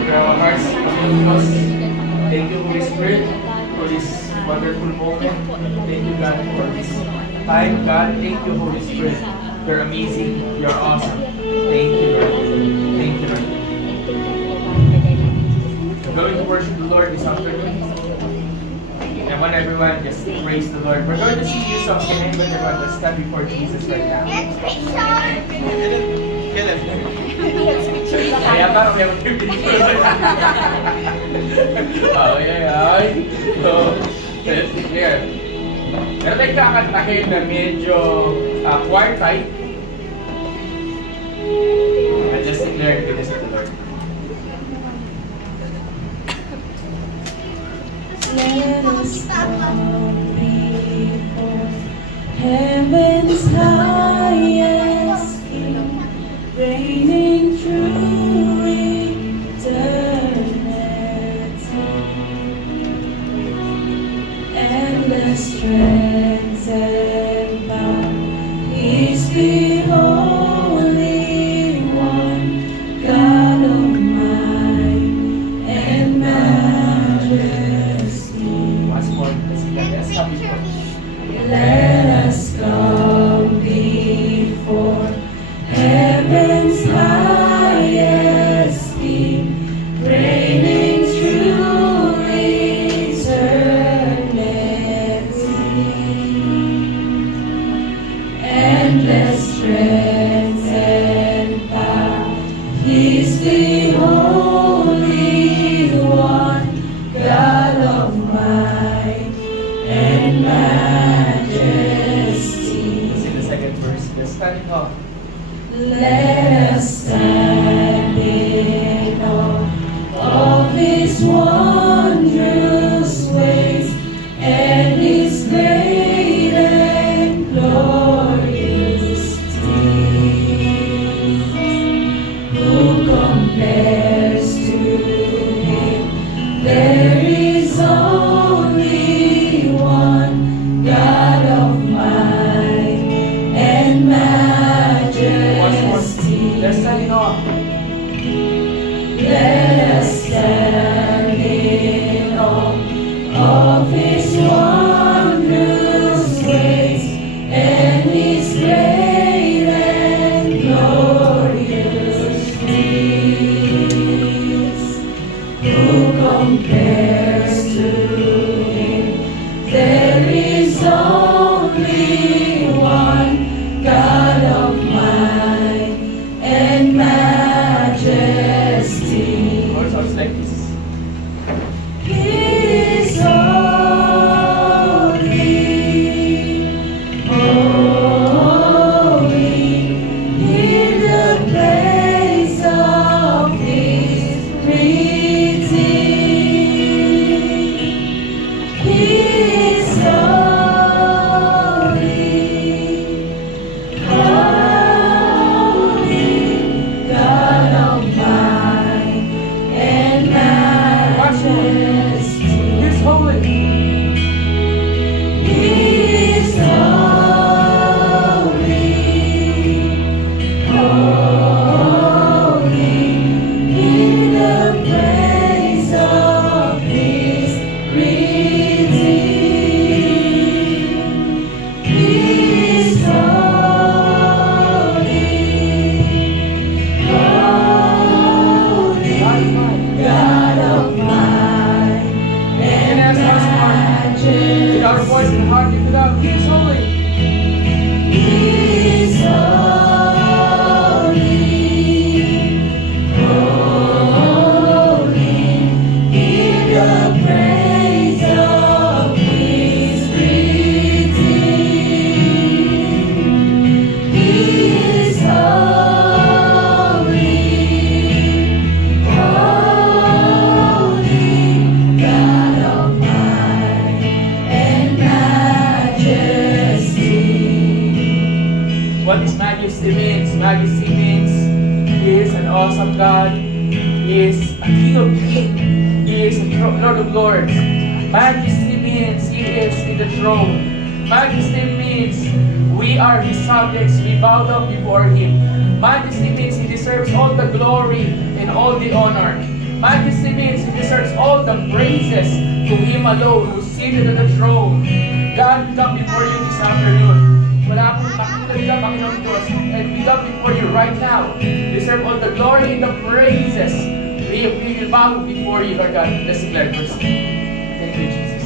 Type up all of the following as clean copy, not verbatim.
prepare our hearts to us. Thank you, Holy Spirit, for this wonderful moment. Thank you, God, for this time. God, thank you, Holy Spirit. You're amazing. You're awesome. Thank you, Lord. Thank you, Lord. We're going to worship the Lord this afternoon. I want everyone just praise the Lord. We're going to sing new songs. Can I invite everyone to stand before Jesus right now? Let's picture. Kaya parang may mag-picture. So, let's declare. Pero tayo kakantahin na medyo choir type. And just declare the goodness of the Lord. Let us come before heaven's highest King, reigning through eternity. Endless strength and power, He's the Holy One, God of might and majesty. Let us come before heaven's highest King, reigning through eternity. Endless strength and power, He's the Holy One, God of might and majesty. Sing the second verse. Just standing up. Let us stand in awe of His wondrous ways and His great and glorious deeds. Who compares to Him? There is only one, God of might and majesty. Let's stand up. Let us stand in awe of His wondrous ways and His great and glorious deeds. Who compares to Him? There is only one, God of might and majesty. Or sounds like this. He is holy, holy, in the place of His redeemed. He is holy, holy, God of might and majesty. He's holy. He is holy, holy, in the praise of His redeemed. He is holy, holy, God of might and majesty. With our voice and heart, lift it up. He is holy. He is holy, holy, in the praise of His redeemed. He is holy, holy, God of might and majesty. What is majesty means? Majesty means He is an awesome God. He is a King of Kings. He is a Lord of Lords. Majesty means He is in the throne. Majesty means we are His subjects. We bow down before Him. Majesty means He deserves all the glory and all the honor. Majesty means He deserves all the praises to Him alone, who's seated on the throne. God, we come before You this afternoon. Wala akong nakita ka, Panginoon Diyos. And we come before You right now. Deserve all the glory and the praises. We will bow before You, Lord God. Let's declare first. Thank You, Jesus.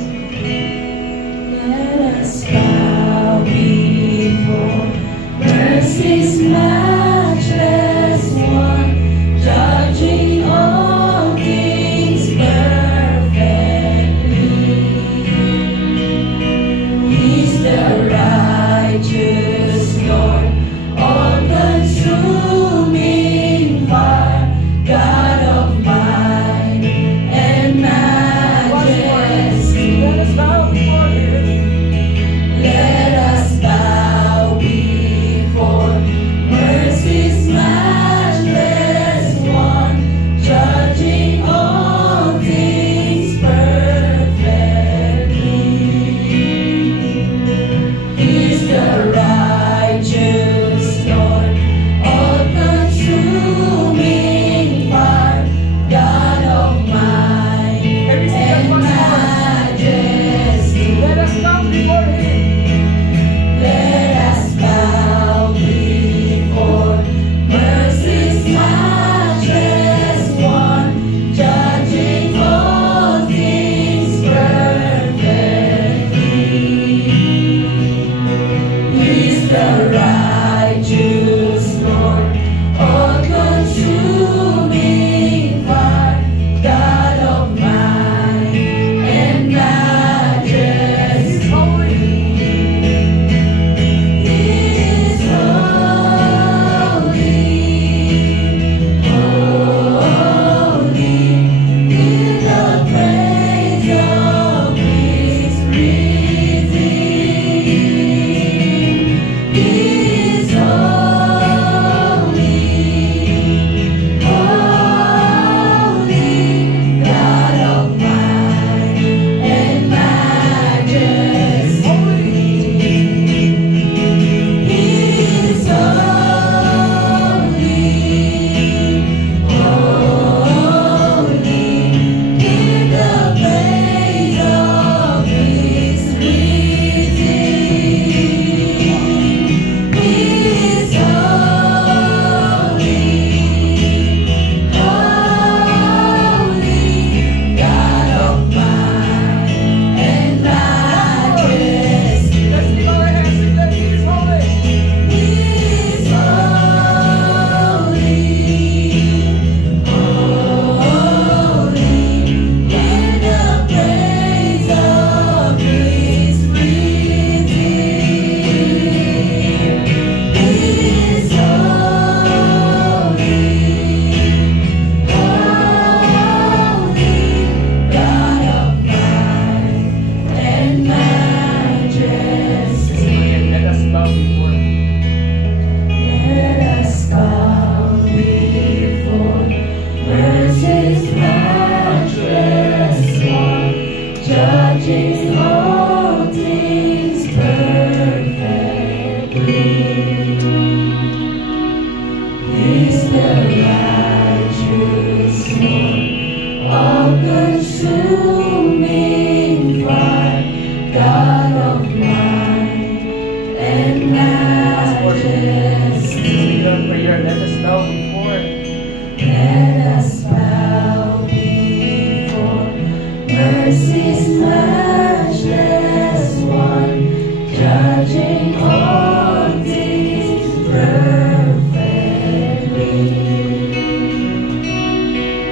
Let us bow before mercy's matchless one, judging all things perfectly. He's the righteous Lord, all-consuming fire, God of might and majesty. Let us bow before Him. Let us bow before mercy's matchless one, judging all things perfectly. He's the righteous Lord, all-consuming fire, God of might Every single and one. majesty. Let us come before Him. Let us bow before mercy's matchless one, judging all things perfectly. He's the righteous Lord, all-consuming fire, God of might and majesty. Holy. Is holy, holy, in the praise of His redeemed. Is holy, holy, God of might and majesty. He's holy, holy, in the praise of His redeemed. He's holy, holy, God of might and majesty. Let's lift our hands and declare He is holy. He's holy, holy, in the praise of His redeemed. He's holy, holy, God of might and majesty. And let us bow before Him. Let us bow before mercy's matchless one, judging all things perfectly. He's the righteous one, all-consuming fire, God of might and majesty. Prayer. Let us bow before Him. Let us bow before mercy's matchless one, judging all things perfectly.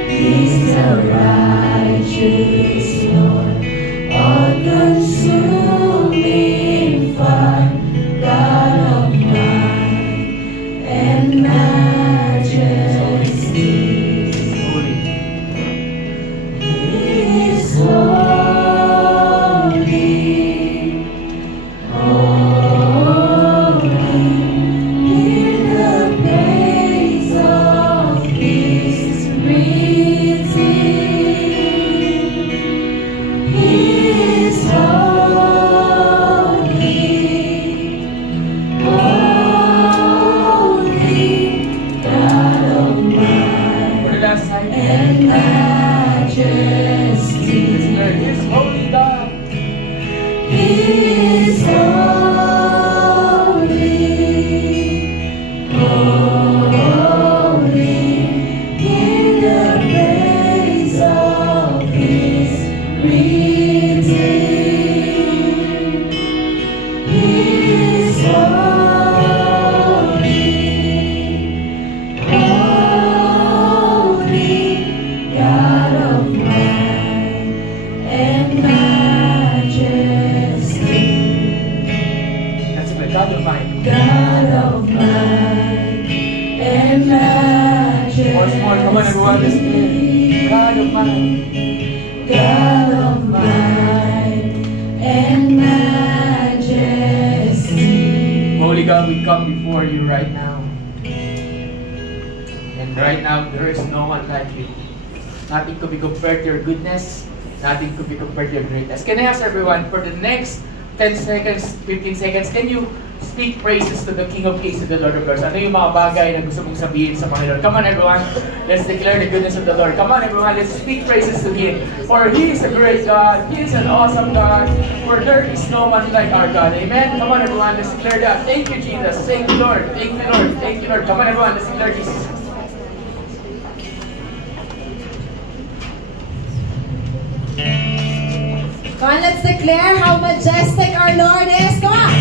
He's the righteous Lord, all-consuming fire, God of might and majesty. Holy. He's holy, holy, in the praise of His redeemed. majesty. Declare, He is holy God. He is holy, holy, in the praise of His redeemed. He is holy, holy, God of might and majesty. That's the God of mine. God of might and majesty. Once more, come on everyone, let's declare, God of mine. God of might and majesty. Holy God, we come before you right now. And right now, there is no one like you. Nothing could be compared to your goodness. Nothing could be compared to your greatness. Can I ask everyone, for the next 10 seconds, 15 seconds, can you speak praises to the King of Kings and the Lord of Lords? Ano yung mga bagay na gusto mong sabihin sa Panginoon? Come on everyone, let's declare the goodness of the Lord. Come on everyone, let's speak praises to Him. For He is a great God. He is an awesome God. For there is no one like our God. Amen? Come on everyone, let's declare that. Thank you, Jesus. Thank you, Lord. Thank you, Lord. Thank you, Lord. Come on everyone, let's declare Jesus. Come on, let's declare how majestic our Lord is. Come on.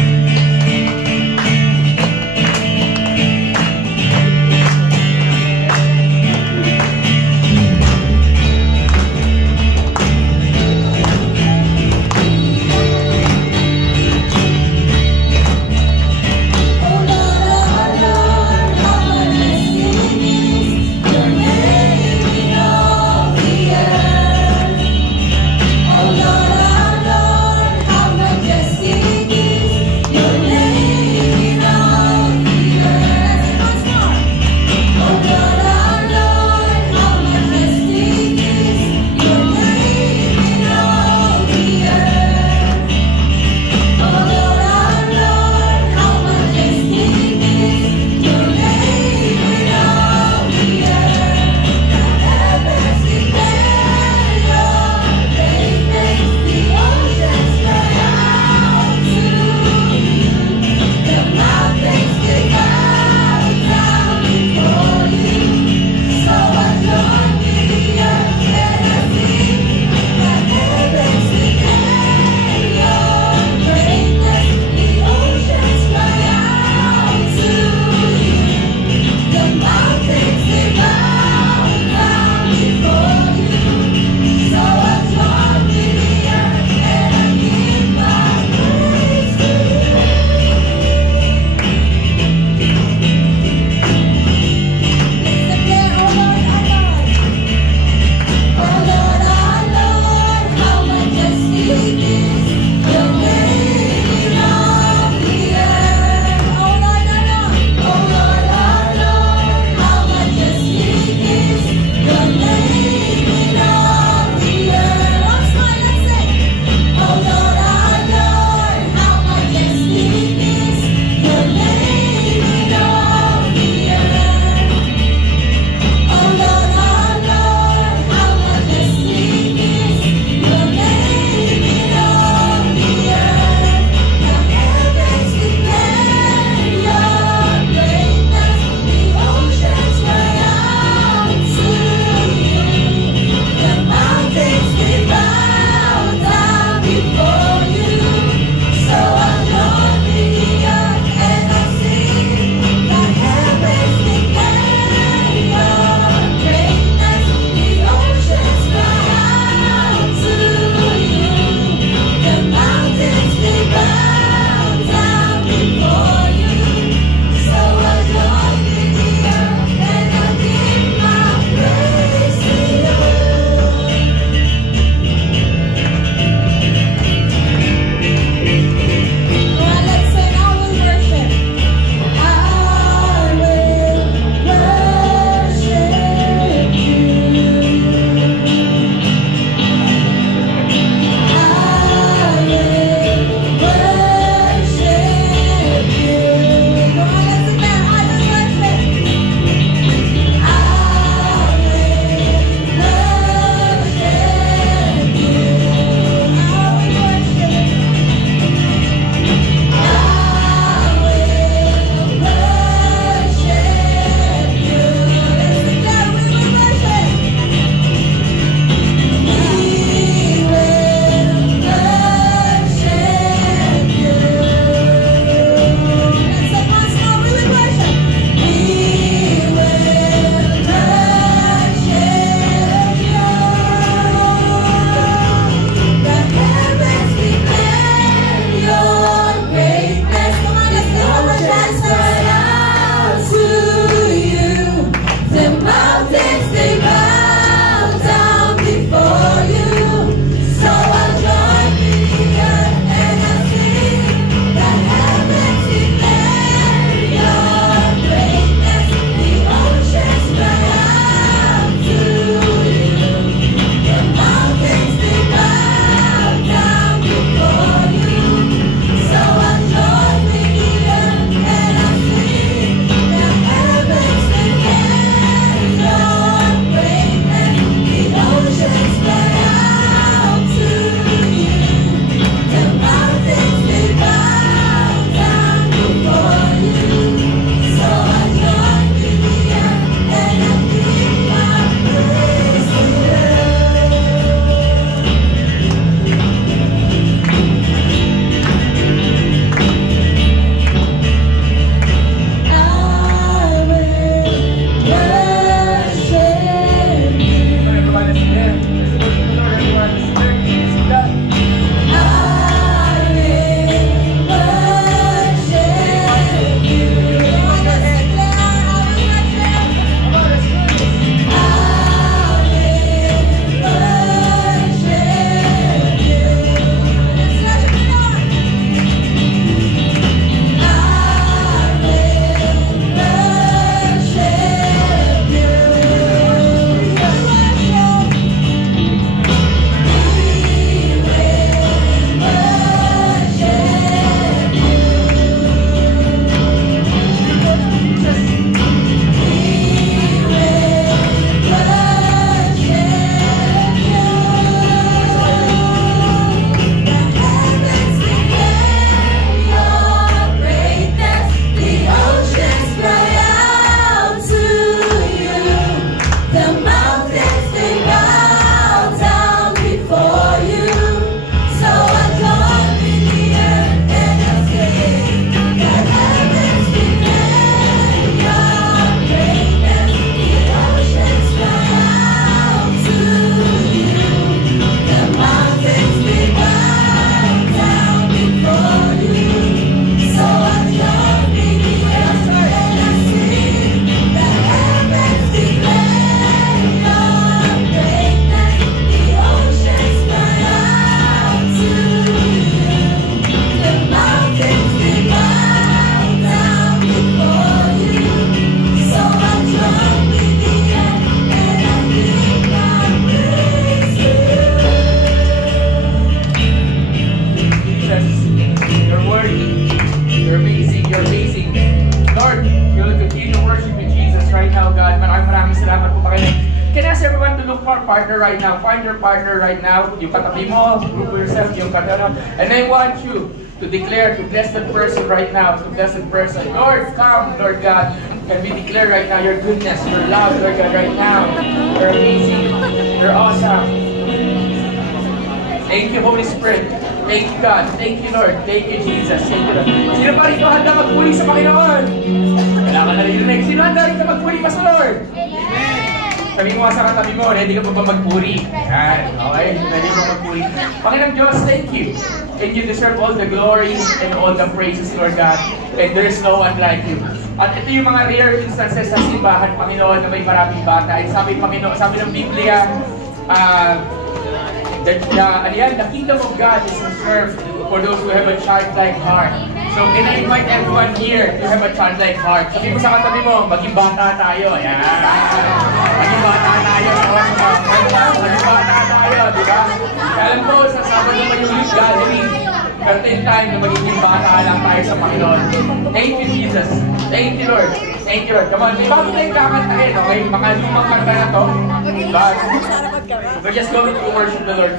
Oh Lord, how majestic is a partner right now. Find your partner right now. Yung katabi mo, group yourself, yung katabi. And I want you to declare to bless that person right now, to bless that person. Lord, come, Lord God. And we declare right now your goodness, your love, Lord God, right now. You're amazing. You're awesome. Thank you, Holy Spirit. Thank you, God. Thank you, Lord. Thank you, Jesus. Thank you, Lord. Sino pa rito handa magpuri sa Panginoon? Wala ka narinig. Sino handa rito magpuri pa sa Lord? Sabi mo sa katabi mo, ready ka pa ba magpuri? Yan. Okay? Ready ka magpuri. Panginoon Diyos, thank you. And you deserve all the glory and all the praises, Lord God. And there is no one like you. At ito yung mga rare instances sa simbahan, Panginoon, na may maraming bata. Ay sabi, Panginoon, sabi ng Biblia, the kingdom of God is reserved for those who have a childlike heart. So, can I invite everyone here to have a childlike heart? Sabi mo sa katabi mo, maging bata tayo. Ayan. Maging bata tayo. Maging bata tayo, di ba? Alam ko, sa Sabado naman yung youth gathering. Pero in time na magiging bata lang tayo sa Panginoon. Thank you, Jesus. Thank you, Lord. Thank you, Lord. Come on, bago tayong kakantahin, okay? Mga lumang kanta na to. But we're just going to worship the Lord.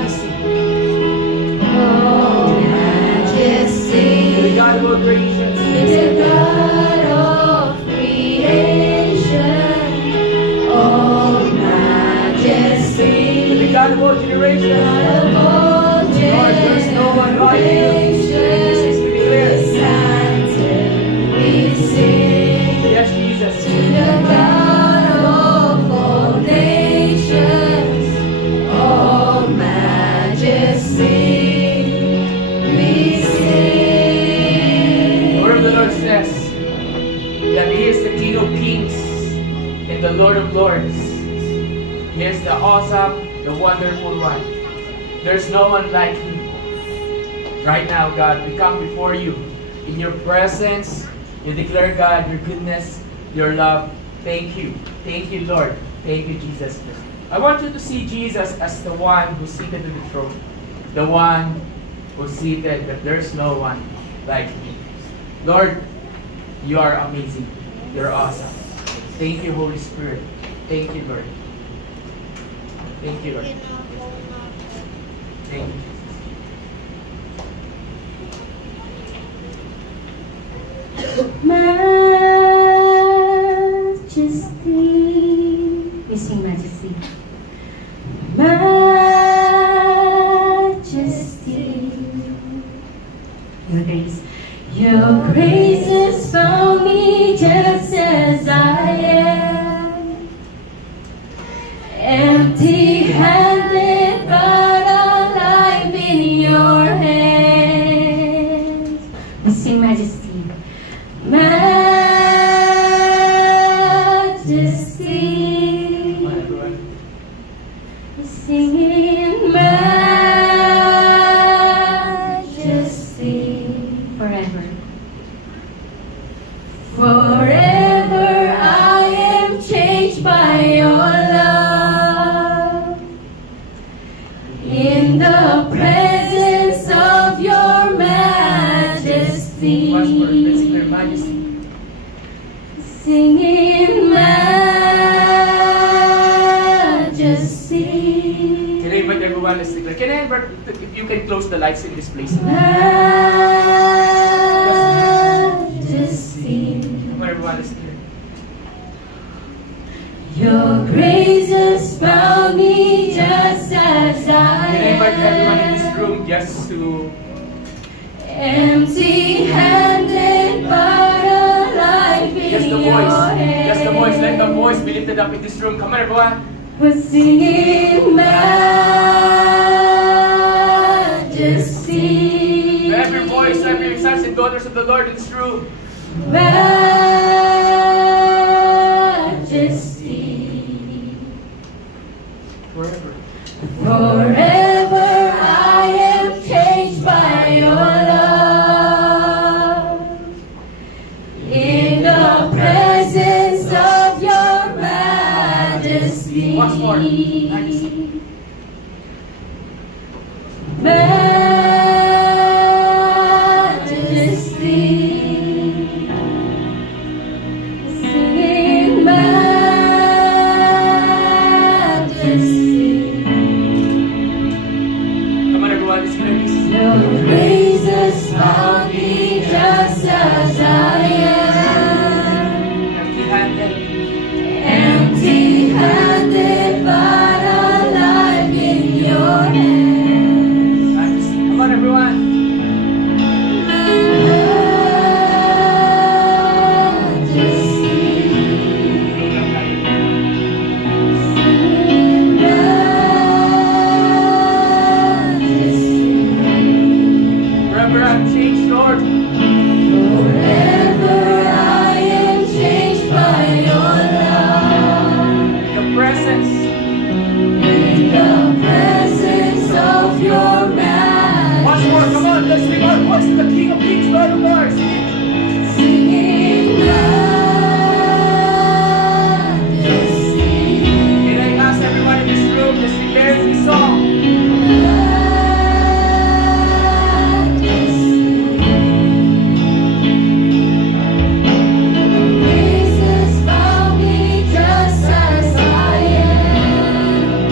majesty. Oh, majesty. To the God of all creation. To the God of creation. Oh, majesty. To the God of all generations. God of all Lord, there's no one like you. generations. Jesus, we declare. We sing Yes, Jesus. to the God of all nations, all majesty. We sing. The word of the Lord says that He is the King of kings and the Lord of lords. He is the awesome, the wonderful one. There's no one like Him. Right now, God, we come before you in your presence. You declare, God, your goodness, your love. Thank you. Thank you, Lord. Thank you, Jesus. I want you to see Jesus as the one who's seated in the throne. The one who's seated, that there's no one like Him. Lord, you are amazing. You're awesome. Thank you, Holy Spirit. Thank you, Lord. Thank you, Lord. Thank you, Jesus. Majesty. We sing majesty. Majesty. Your grace. Your grace has found me just as I am. Empty-handed, but alive in your hands. We sing majesty. Majesty. Come on, everyone. Singing majesty forever. Forever I am changed by your love. In the presence of your majesty. Once more, let's sing your majesty. Singing majesty. Can I invite everyone? Let's declare. Can I invite, if you can close the lights in this place? Majesty. Come on, everyone, let's declare. Your grace has found me just as I Can I invite everyone in am. this room just to Empty-handed, but alive in just the your voice. hands. Just the voice. Let the voice be lifted up in this room. Come on, everyone. We're singing majesty. To every voice, every sons and daughters of the Lord in this room. Majesty. Forever. Forever I am changed by your love. In the presence of your majesty. Once more. Majesty. Majesty. Singing majesty. Come on, everyone. Let's declare this. Your grace has found me just as I am. Empty-handed. Empty-handed, but alive in your hands. Majesty. Come on, everyone. Forever I'm changed, Lord. Forever I am changed by your love. In the presence. In the presence of your majesty. Once more, come on. Let's lift our voice to the King of Kings, Lord of Lords. Singing majesty. Can I ask everyone in this room to declare this song? Grace has found me just as I am.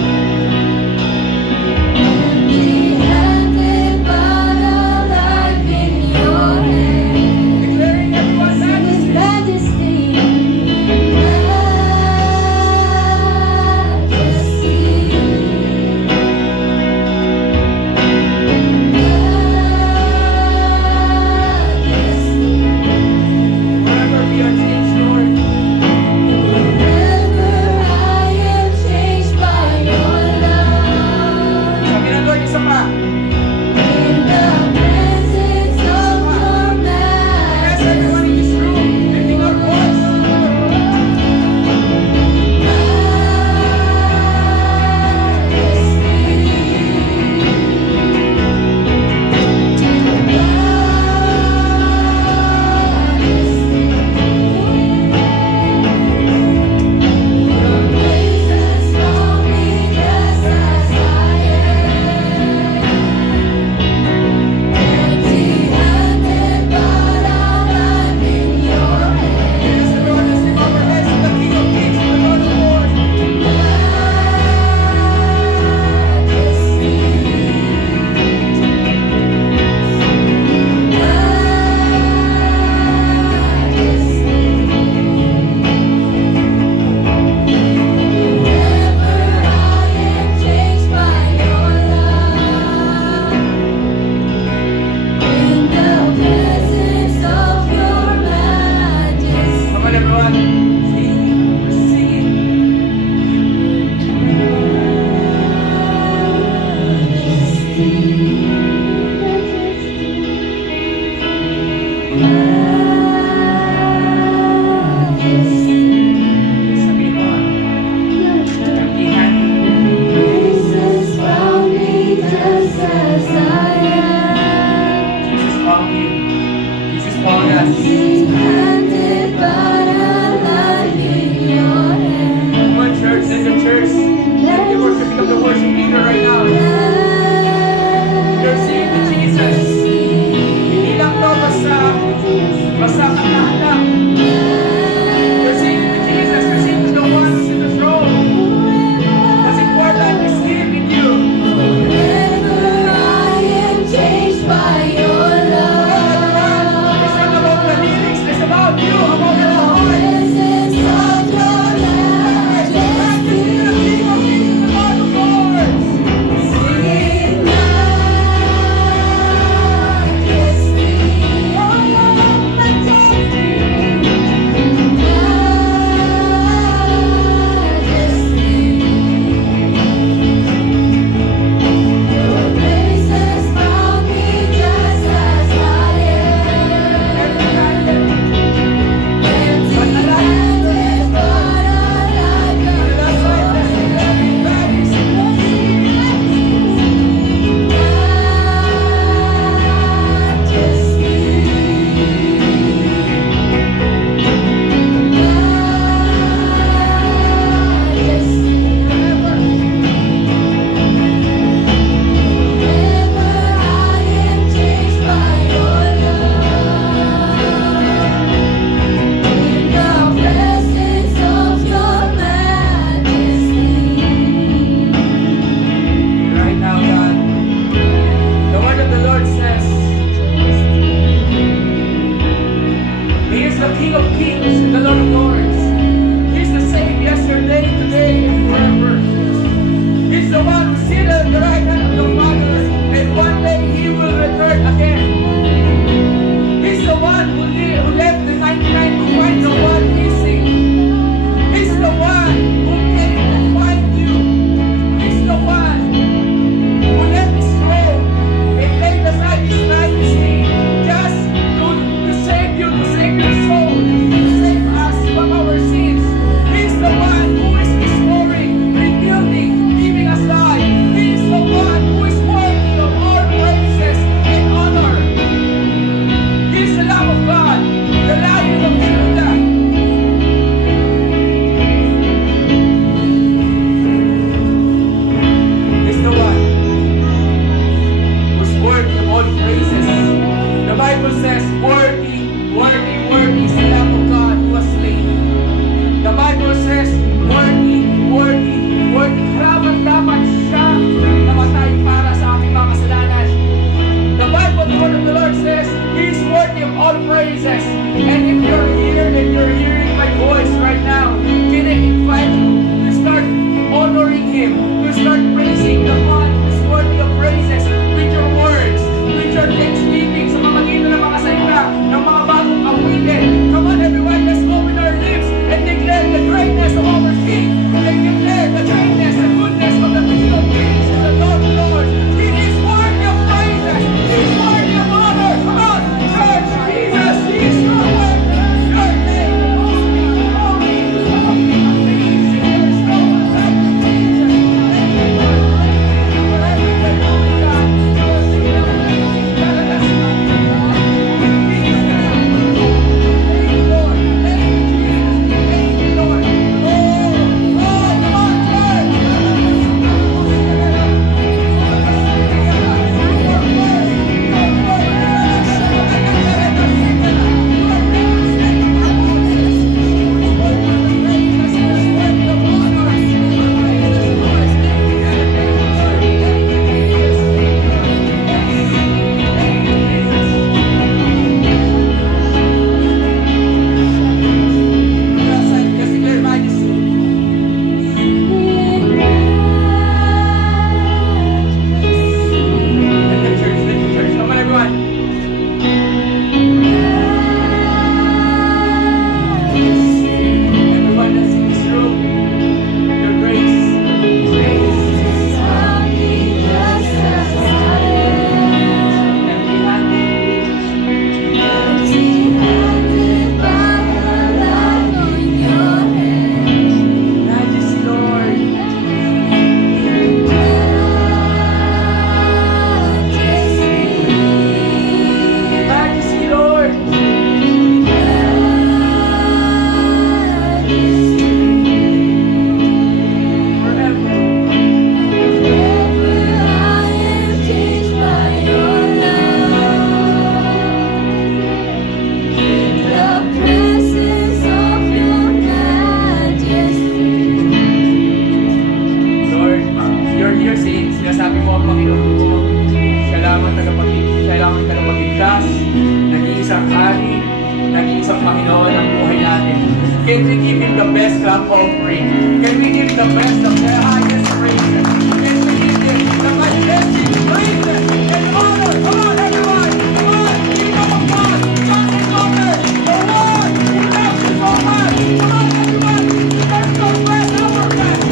love offering. Can we give the best of the highest praise? Can we give them the majestic praise and honor? Come on, everyone! Come on! Kingdom of God! Sons and daughters! The one who loves you so much! Come on, everyone! Let's go bless our friends!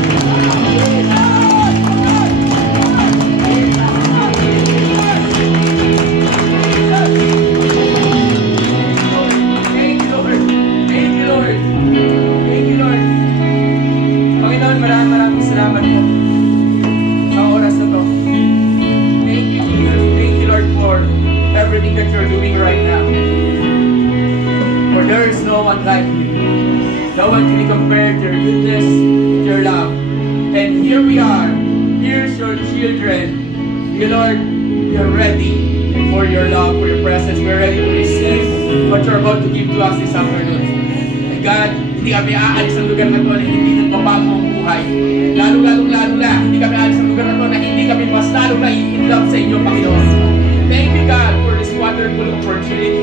Maraming salamat po sa oras na to. Thank you, Jesus. Thank you, Lord, for everything that you're doing right now. For there is no one like you. No one can be compared to your goodness, to your love. And here we are. Here's your children. You, Lord, we are ready for your love, for your presence. We are ready to receive what you're about to give to us this afternoon. And God, hindi kami aalis sa lugar na to na hindi nagbabago ang buhay. Lalo na, hindi kami aalis sa lugar na to na hindi kami mas lalo na i-love sa inyo, Panginoon. Thank you, God, for this wonderful opportunity.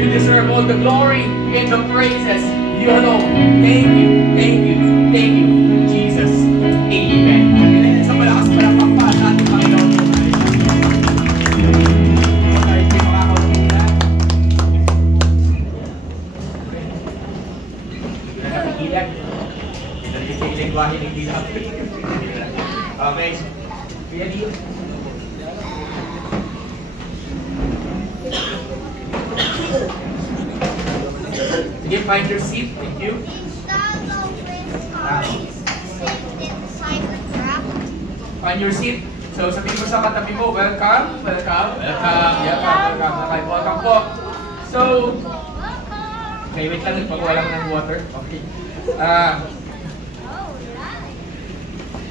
You deserve all the glory and the praises. You alone. Thank you, thank you, thank you, Jesus. Amen. Sa malakas palakpakan natin, Panginoon. Okay. Sige, find your seat. Thank you. Find your seat. So, sabihin mo sa katabi mo, welcome, welcome, welcome, welcome, welcome po. So, okay, wait lang, nagpagawa lang ng water. Okay.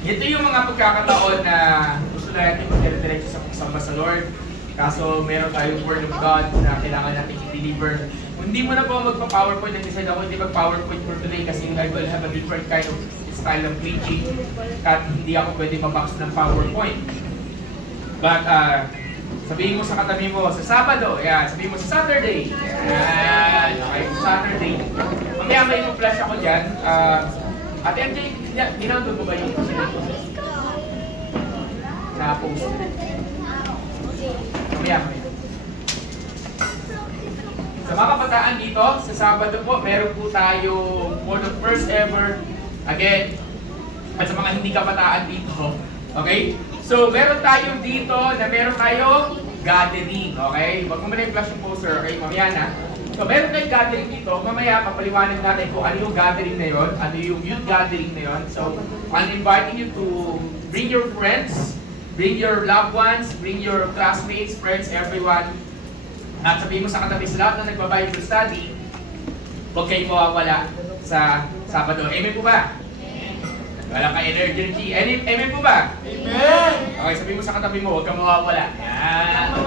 Ito yung mga pagkakataon na gusto natin mag-diretso sa pagsamba sa Lord. Kaso meron tayong Word of God na kailangan natin i-deliver. Kung hindi mo na po magpa-PowerPoint, nag-decide ako hindi mag-PowerPoint for today kasi I will have a different kind of style of preaching at hindi ako pwede mabox ng PowerPoint. But sabihin mo sa katabi mo, sa Sabado, sabihin mo sa Saturday. Okay, Saturday. Mamaya may flash ako dyan. At MJ, ginagawa mo ba yung na-post? Mamaya. Sa mga kabataan dito, sa Sabado po, meron po tayo for the first ever, again, at sa mga hindi kabataan dito, okay? So, meron tayo dito na meron tayong gathering, okay? Wag mo muna yung flash yung poster, okay? Mamaya na. So, meron tayong gathering dito. Mamaya, papaliwanag natin kung ano yung gathering na yun, ano yung youth gathering na yun. So, I'm inviting you to bring your friends, bring your loved ones, bring your classmates, friends, everyone. At sabihin mo sa katabi sa lahat na nagba-Bible study, huwag kayo mawawala sa Sabado. Amen po ba? Wala ka energy. Amen po ba? Amen! Okay, sabihin mo sa katabi mo, huwag kang mawawala. Yan.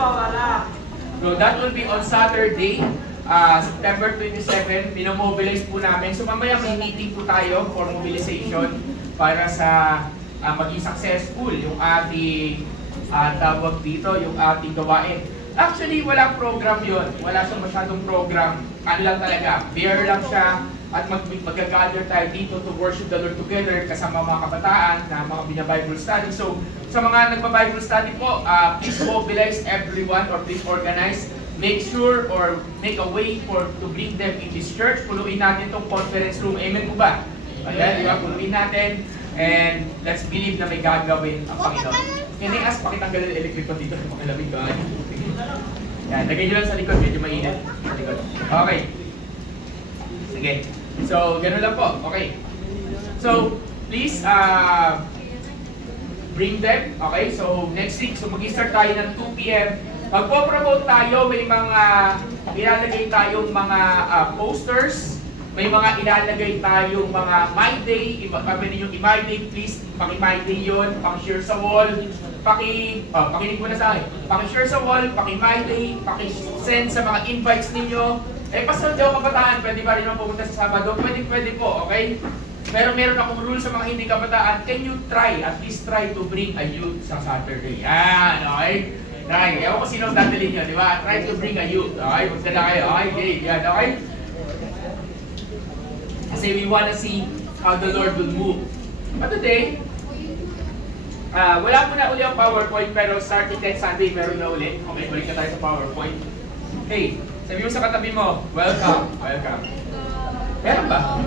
So, that will be on Saturday. September 27, pinamobilize po namin. So mamaya may meeting po tayo for mobilization para sa maging successful yung ating tawag dito, yung ating gawain. Actually, walang program yon. Wala siyang masyadong program. Ano lang talaga, beer lang siya at mag-gather tayo dito to worship the Lord together kasama mga kabataan na mga bina-Bible study. So, sa mga nagpa-Bible study po, please mobilize everyone or please organize. Make sure or make a way to bring them in this church. Punuin natin itong conference room. Amen po ba? Ayan, di ba? Punuin natin. And let's believe na may gagawin ang Panginoon. Can I ask, pakitanggal yung electric ko dito. Makilamig ka. Yan, lagay nyo lang sa likod. Medyo mainit. Sa likod. Okay. Sige. So, gano'n lang po. Okay. So, please, bring them. Okay? So, next week, so mag-start tayo ng 2 p.m. Magpo-promote tayo, may mga ilalagay tayong mga posters, may mga ilalagay tayong mga My Day, pwede yung My Day, please, paki-My Day yun, paki-share sa wall, pakinig mo na sa akin, paki-share sa wall, paki-My Day, paki-send sa mga invites ninyo. Pastor Joe Kabataan, pwede ba rin naman pumunta sa Sabado? Pwede po, okay? Pero meron akong rule sa mga hindi kabataan, can you try, at least try to bring a youth sa Saturday? Yan, okay? Try. Ewan ko sino ang dadalhin nyo, di ba? Try to bring a youth. Okay, magdala kayo. Okay, yan, okay? Kasi we wanna see how the Lord will move. But today, wala po na uli ang PowerPoint, pero starting next Sunday, meron na uli. Okay, balik na tayo sa PowerPoint. Hey, sabi mo sa katabi mo, welcome, welcome. Meron ba?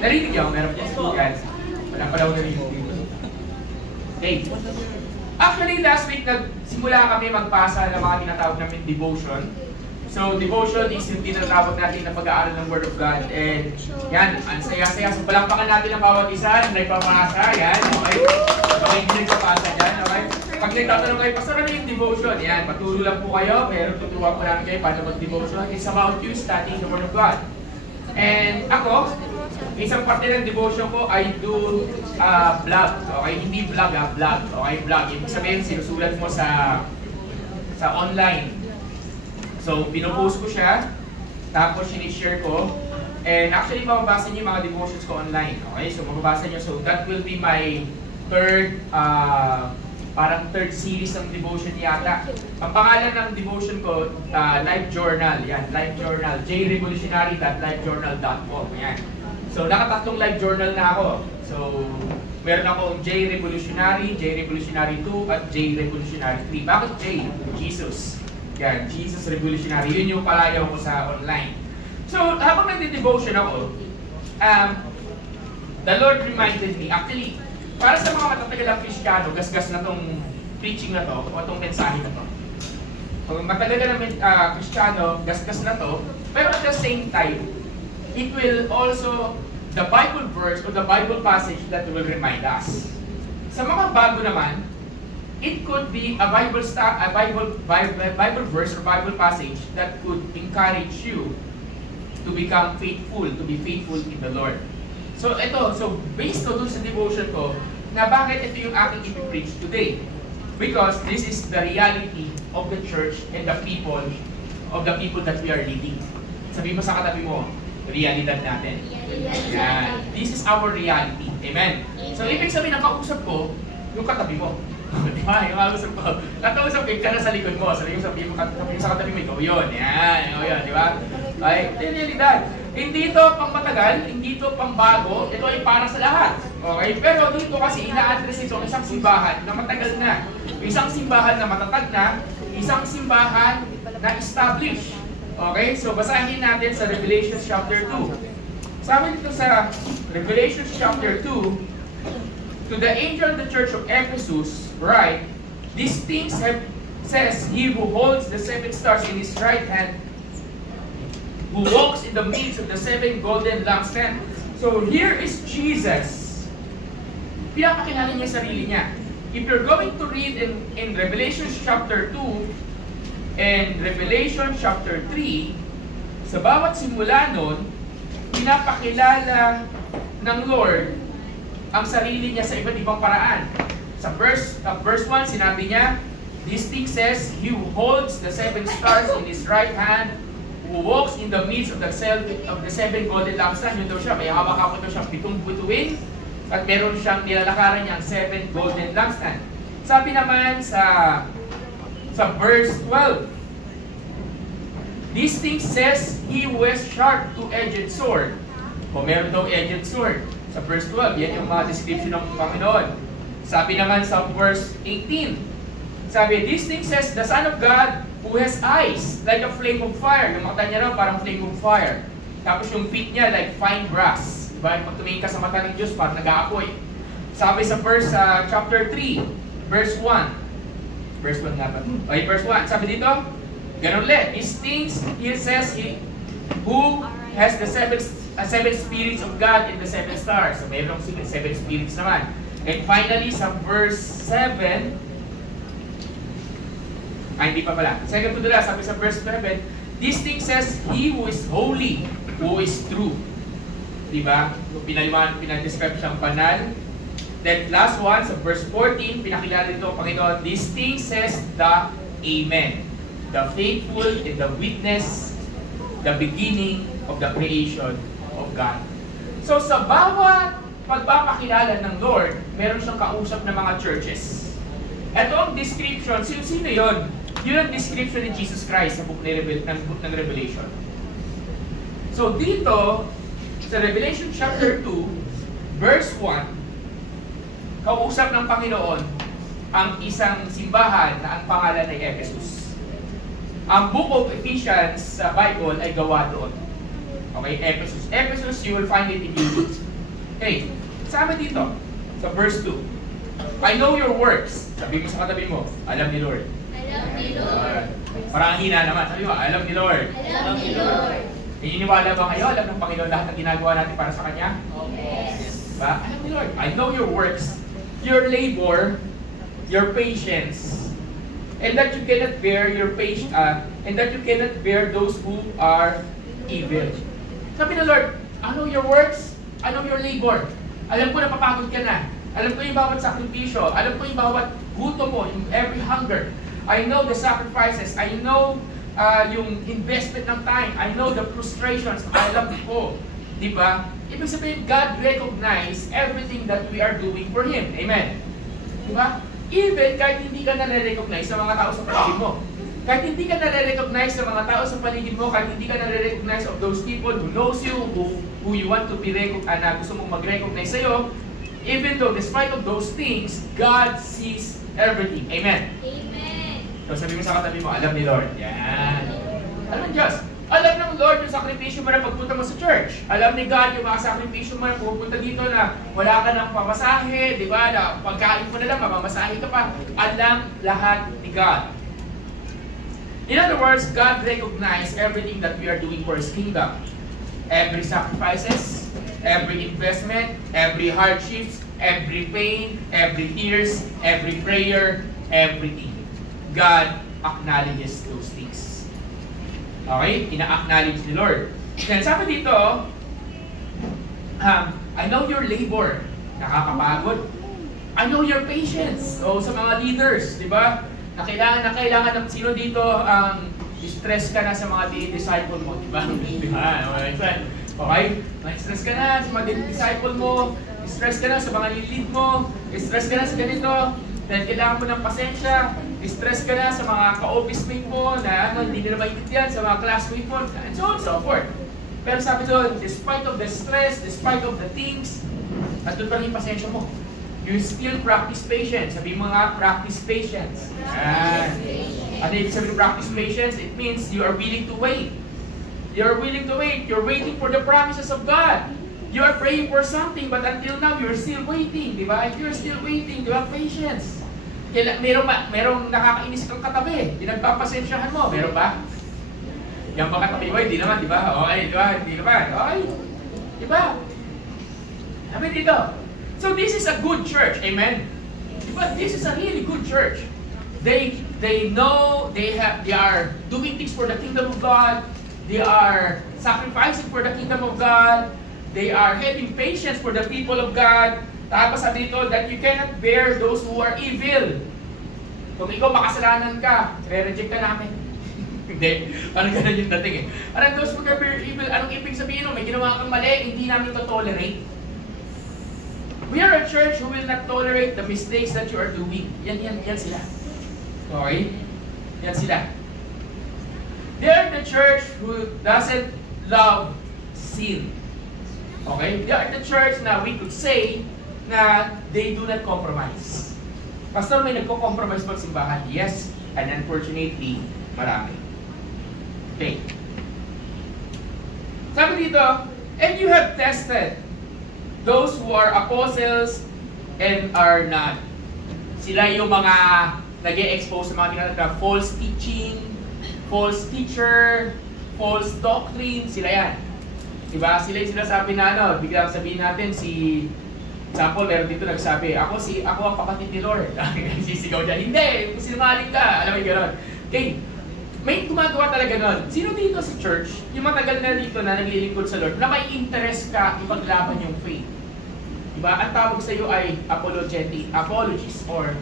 Narinig niyo? Meron po yan. Wala pala ako narinig dito. Hey, actually last week nagsimula kami magpasa ng mga tinatawag namin devotion. So, devotion is yung tinatawag natin na pag-aaral ng Word of God. And yan, ang saya-saya. So, palakpakan natin ang bawat isa, nagpapasa, yan, okay? Okay, hindi nagpapasa dyan, okay? Pag nagtatanong kayo, pasara na yung devotion, yan, paturo lang po kayo, pero tuturuan po namin kayo paano mag-devotion. It's about you studying the Word of God. And ako, isang parte ng devotion ko, I do vlog, okay? Hindi vlog, vlog, okay? Vlog. Ibig sabihin, sinusulat mo sa online. So, pinupost ko siya, tapos sinishare ko, and actually, mababasa niyo yung mga devotions ko online, okay? So, mababasa niyo. So, that will be my parang third series ng devotion yata. Ang pangalan ng devotion ko, Life Journal, yan, Life Journal, jrevolutionary.lifejournal.com, yan. So, nakatatlong life journal na ako. So, meron akong J Revolutionary, J Revolutionary 2, at J Revolutionary 3. Bakit J? Jesus. Yan, Jesus Revolutionary. Yun yung palayaw ko sa online. So, habang nagde-devotion ako, the Lord reminded me, actually, para sa mga matatagal ang Kristiyano, gasgas na tong preaching na to, o tong mensahe na to. Kung matatagal na Kristiyano, gasgas na to, pero at the same time, it will also, the Bible verse or the Bible passage that will remind us. Sa mga bago naman, it could be a Bible verse or Bible passage that could encourage you to become faithful, to be faithful in the Lord. So based to dun sa devotion ko, na bakit ito yung aking ipipreach today? Because this is the reality of the church and the people that we are leading. Sabi mo sa katabi mo, realidad natin. Yan. This is our reality. Amen. So ibig sabihin, nakausap ko yung katabi mo. Di ba? Yung kausap ko. Nakausap ka na sa likod mo. Sabi mo sa katabi mo, ikaw yun. Yan. Ikaw yun. Di ba? Ay, ito yung realidad. Hindi ito pang matagal, hindi ito pang bago, ito ay para sa lahat. Okay? Pero dito kasi ina-address ito isang simbahan na matagal na. Isang simbahan na matatag na, isang simbahan na established. Okay? So basahin natin sa Revelation chapter 2. Sabi dito sa Revelation chapter 2, to the angel of the church of Ephesus, write, these things says he who holds the 7 stars in his right hand, who walks in the midst of the 7 golden lampstands. So here is Jesus. Pinapakilala niya sarili niya. If you're going to read in Revelation chapter 2 and Revelation chapter 3, sa bawat simula nun, pinapakilala ng Lord ang sarili niya sa iba't ibang paraan. Sa verse 1, sinabi niya, this thing says, he who holds the 7 stars in his right hand, who walks in the midst of the 7 golden lampstands. Yun daw siya, may hawak-hawak daw siya 7 bituin, at meron siyang nilalakaran niyang 7 golden lampstands. Sabi naman sa verse 12, this thing says, he who has sharp two-edged sword. O meron daw edged sword. Sa verse 12, yan yung mga description ng Panginoon. Sabi naman sa verse 18, sabi, this thing says, the Son of God, who has eyes like a flame of fire. Yung mata niya raw parang flame of fire. Tapos yung feet niya like fine brass. Diba? Pag tumingin ka sa mata ng Diyos, parang nag-aapoy. Sabi sa verse chapter 3, verse 1. Verse 1 nga ba? Okay, verse 1. Sabi dito, ganun ulit. These things, he says, who has the 7 spirits of God in the 7 stars. So mayroong 7 spirits naman. And finally, sa verse 7, hindi pa pala. Second to the last, sabi sa verse 7, this thing says, he who is holy, who is true. Diba? Pinadescribe siyang banal. Then last one, sa verse 14, pinakilala dito ang Panginoon, this thing says the Amen. The faithful and the witness, the beginning of the creation of God. So sa bawat pagpapakilala ng Lord, meron siyang kausap na mga churches. Ito ang description. Sino yun? Yun ang description ni Jesus Christ sa book ng Revelation. So dito, Sa Revelation chapter 2, verse 1, kausap ng Panginoon ang isang simbahan na ang pangalan ay Ephesus. Ang book of Ephesians sa Bible ay gawa doon. Okay, Ephesus. Ephesus, you will find it in Hebrew. Okay, sama dito, sa verse 2. I know your works. Sabi mo sa katabi mo, alam ni Lord. Alam ni Lord. Parang ang hina naman. Sabi mo, alam ni Lord. Alam ni Lord. Naniniwala ba kayo? Alam ng Panginoon lahat ng ginagawa natin para sa Kanya? Yes. Diba? Alam ni Lord. I know your works, your labor, your patience, and that you cannot bear those who are evil. Sabi ng Lord, I know your works, I know your labor. Alam ko na papagod ka na. Alam ko yung bawat sakripisyo. Alam ko yung bawat gutom mo, yung every hunger. I know the sacrifices. I know yung investment ng time. I know the frustrations. Alam ko. Diba? Ibig sabihin, God recognize everything that we are doing for Him. Amen? Diba? Even kahit hindi ka na-recognize sa mga tao sa paligid mo. Kahit hindi ka na-recognize sa mga tao sa paligid mo, kahit hindi ka na-recognize of those people who knows you, who you want to be recognized, na gusto mong mag-recognize sa'yo, even though, despite of those things, God sees everything. Amen? Amen. So sabi mo sa katabi mo, alam ni Lord. Yan. Alam ng Diyos. Alam ng Lord yung sakripisyo mo na pagpunta mo sa church. Alam ni God yung mga sakripisyo mo na pupunta dito na wala ka ng pamasahe, di ba? Na pagkain mo na lang, mamamasahe ka pa. Alam lahat ni God. In other words, God recognizes everything that we are doing for His kingdom. Every sacrifices, every investment, every hardships, every pain, every tears, every prayer, everything. God acknowledges those things. Okay? Ina-acknowledge ni Lord. Then sabi dito, I know your labor. Nakakapagod. I know your patience. So sa mga leaders, di ba? Na kailangan ng sino dito ang stress ka na sa mga disciple mo, di ba? Di ba? Okay? Na-stress ka na sa mga disciple mo, stress ka na sa mga lead mo, stress ka na sa ganito, dahil kailangan mo ng pasensya, stress ka na sa mga ka-office mate mo na hindi nila maintindihan, sa mga classmate mo, and so on and so forth. Pero sabi doon, despite of the stress, despite of the things, nandun pa rin yung pasensya mo. You still practice patience. Sabi mo nga, practice patience. Ano ibig sabihin ng practice patience? It means you are willing to wait. You are willing to wait. You're waiting for the promises of God. You are praying for something, but until now, you're still waiting. Di ba? If you're still waiting, you have patience. Merong nakakainis kang katabi. Pinagpapasensyahan mo. Meron ba? Yan ba katabi mo? Hindi naman, di ba? Okay, di ba? Hindi naman. Okay. Di ba? Sabi dito. So this is a good church. Amen? But this is a really good church. They know they are doing things for the kingdom of God. They are sacrificing for the kingdom of God. They are having patience for the people of God. Tapos sabi dito that you cannot bear those who are evil. Kung ikaw makasalanan ka, re-reject ka namin. Hindi. Parang ganun yung dating eh. Parang those who are bear evil, anong ibig sabihin mo? May ginawa kang mali, hindi namin ito tolerate. We are a church who will not tolerate the mistakes that you are doing. Yan sila. Okay? Yan sila. They are the church who doesn't love sin. Okay? They are the church na we could say na they do not compromise. Pastor, may nagko-compromise pag simbahan? Yes. And unfortunately, marami. Okay. Sabi dito, and you have tested those who are apostles and are not. Sila yung mga nag-e-expose sa mga tinatawag na false teaching, false teacher, false doctrine, sila yan. Diba? Sila yung sinasabi na ano, biglang sabihin natin si, example, meron dito nagsabi, ako ang kapatid ni Lord. Sisigaw dyan, hindi, sinungaling ka. Alam mo yung gano'n. Okay, may gumagawa talaga nun. Sino dito sa church, yung matagal na dito na naglilingkod sa Lord, na may interest ka ipaglaban yung faith? Diba? Ang tawag sa iyo ay apologies or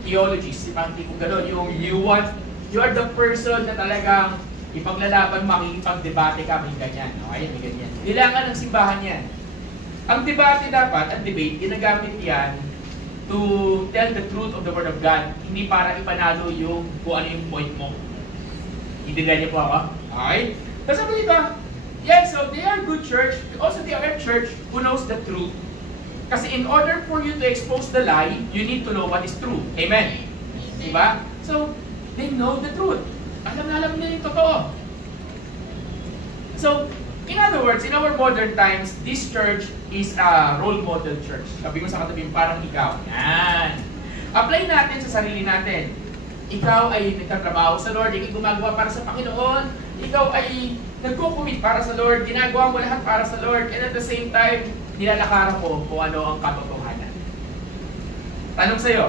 theologies. Diba? Hindi ko gano'n. You are the person na talagang ipaglalaban, makikipag-debate ka, may ganyan. Okay? May ganyan. Kailangan ng simbahan yan. Ang debate dapat, ang debate, ginagamit yan to tell the truth of the Word of God. Hindi para ipanalo yung kung ano yung point mo. Intindihan niyo po ako? Okay? Tapos sabi dito, Yeah, so they are good church. Also, they are a church who knows the truth. Kasi in order for you to expose the lie, you need to know what is true. Amen? Diba? So, they know the truth. Alam nila yung totoo. So, in other words, in our modern times, this church is a role model church. Sabi ko sa katabi, parang ikaw. Yan. Apply natin sa sarili natin. Ikaw ay nagtatrabaho sa Lord, ikaw gumagawa para sa Panginoon, ikaw ay nagko-commit para sa Lord, ginagawa mo lahat para sa Lord, and at the same time, nilalakaran mo kung ano ang katotohanan. Tanong sa'yo,